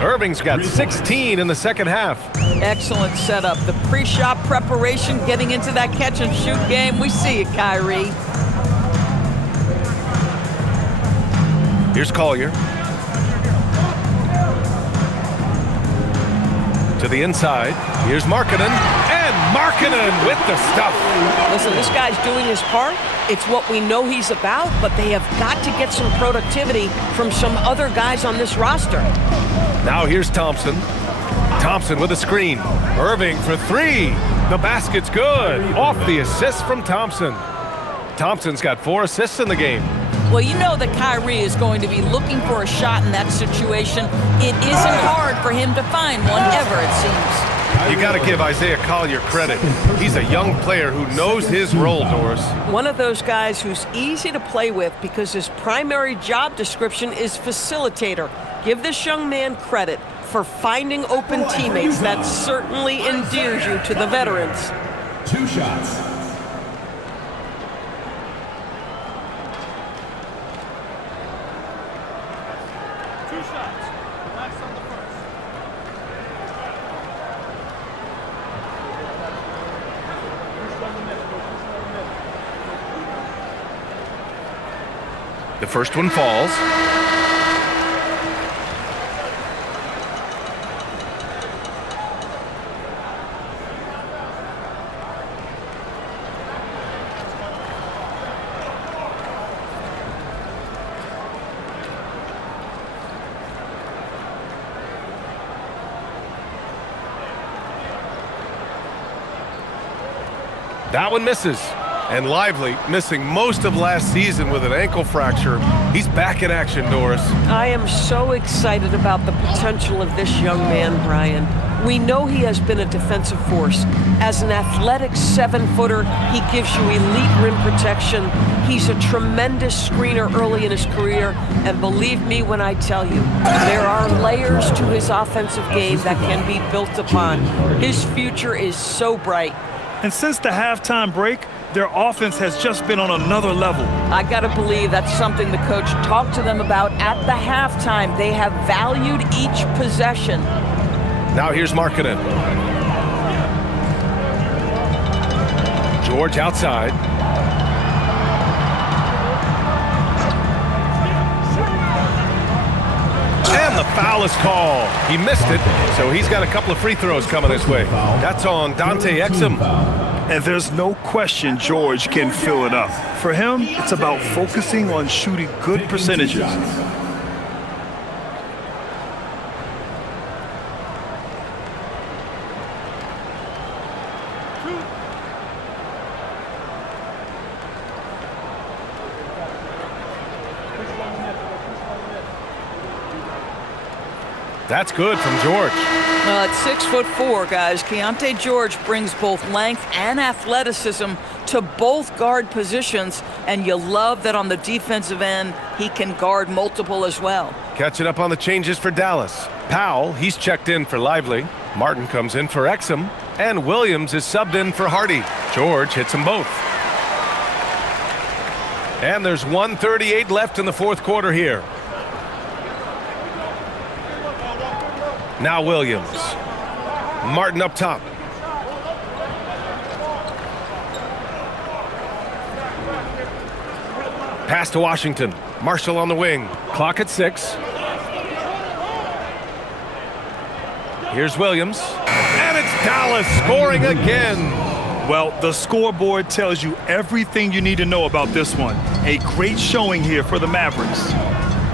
Irving's got 16 in the second half. Excellent setup. The pre-shot preparation, getting into that catch-and-shoot game. We see you, Kyrie. Here's Collier. To the inside. Here's Markkanen. And Markkanen with the stuff. Listen, this guy's doing his part. It's what we know he's about, but they have got to get some productivity from some other guys on this roster. Now here's Thompson. Thompson with a screen. Irving for 3. The basket's good. Off the assist from Thompson. Thompson's got 4 assists in the game. Well, you know that Kyrie is going to be looking for a shot in that situation. It isn't hard for him to find one ever, it seems. You got to give Isaiah Collier credit. He's a young player who knows his role, Doris. One of those guys who's easy to play with because his primary job description is facilitator. Give this young man credit for finding open teammates. That certainly endears you to the veterans. 2 shots. The first one falls. That one misses. And Lively, missing most of last season with an ankle fracture. He's back in action, Doris. I am so excited about the potential of this young man, Brian. We know he has been a defensive force. As an athletic 7-footer, he gives you elite rim protection. He's a tremendous screener early in his career. And believe me when I tell you, there are layers to his offensive game that can be built upon. His future is so bright. And since the halftime break, their offense has just been on another level. I got to believe that's something the coach talked to them about at the halftime. They have valued each possession. Now here's Markkanen. George outside. And the foul is called. He missed it, so he's got a couple of free throws coming his way. That's on Dante Exum. And there's no question George can fill it up. For him, it's about focusing on shooting good percentages. That's good from George. At 6'4", guys, Keontae George brings both length and athleticism to both guard positions, and you love that on the defensive end, he can guard multiple as well. Catching up on the changes for Dallas. Powell, he's checked in for Lively. Martin comes in for Exum, and Williams is subbed in for Hardy. George hits them both. And there's 1:38 left in the fourth quarter here. Now Williams. Martin up top. Pass to Washington. Marshall on the wing. Clock at 6. Here's Williams. And it's Dallas scoring again. Well, the scoreboard tells you everything you need to know about this one. A great showing here for the Mavericks.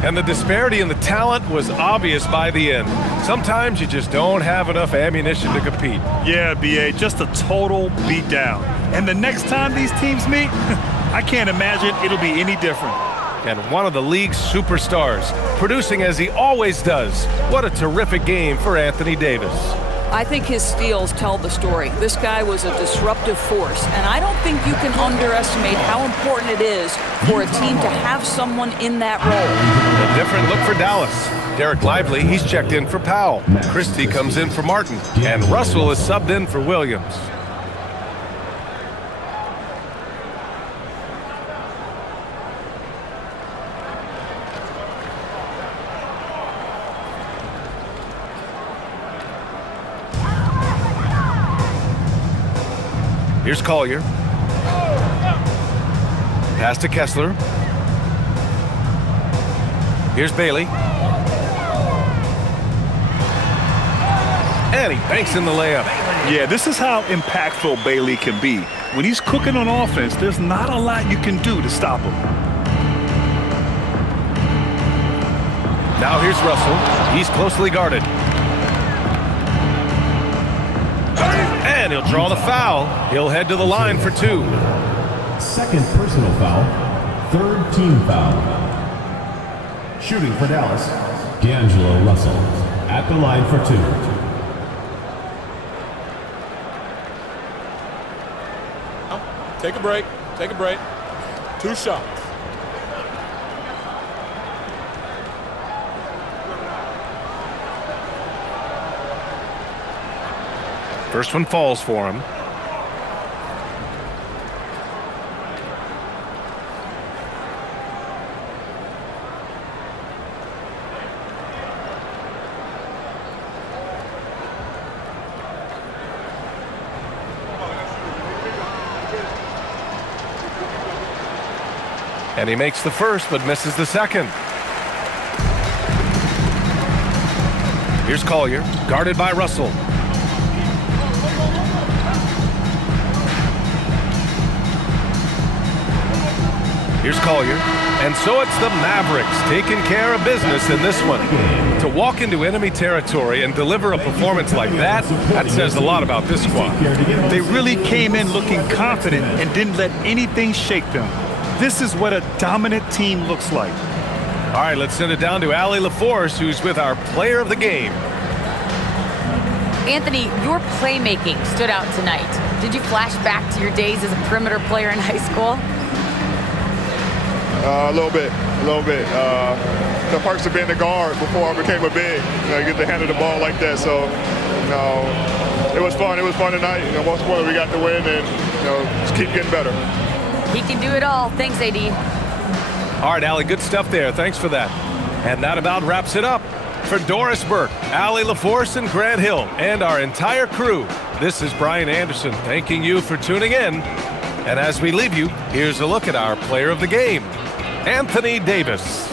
And the disparity in the talent was obvious by the end. Sometimes you just don't have enough ammunition to compete. Yeah, B.A., just a total beatdown. And the next time these teams meet, I can't imagine it'll be any different. And one of the league's superstars, producing as he always does. What a terrific game for Anthony Davis. I think his steals tell the story. This guy was a disruptive force, and I don't think you can underestimate how important it is for a team to have someone in that role. A different look for Dallas. Derek Lively, he's checked in for Powell. Christie comes in for Martin, and Russell is subbed in for Williams. Here's Collier. Pass to Kessler. Here's Bailey. And he banks in the layup. Yeah, this is how impactful Bailey can be. When he's cooking on offense, there's not a lot you can do to stop him. Now here's Russell. He's closely guarded. And he'll draw the foul. He'll head to the line for 2. Second personal foul. Third team foul. Shooting for Dallas, D'Angelo Russell. At the line for 2. Take a break. Take a break. 2 shots. First one falls for him. And he makes the first, but misses the second. Here's Collier, guarded by Russell. Here's Collier. And so it's the Mavericks taking care of business in this one. To walk into enemy territory and deliver a performance like that says a lot about this squad. They really came in looking confident and didn't let anything shake them. This is what a dominant team looks like. All right, let's send it down to Allie LaForce, who's with our player of the game. Anthony, your playmaking stood out tonight. Did you flash back to your days as a perimeter player in high school? A little bit. The perks of being a guard before I became a big. You get to handle the ball like that. So, it was fun. It was fun tonight. Once more, we got the win, and just keep getting better. He can do it all. Thanks, AD. All right, Allie, good stuff there. Thanks for that. And that about wraps it up. For Doris Burke, Allie LaForce, and Grant Hill, and our entire crew, this is Brian Anderson thanking you for tuning in. And as we leave you, here's a look at our player of the game, Anthony Davis.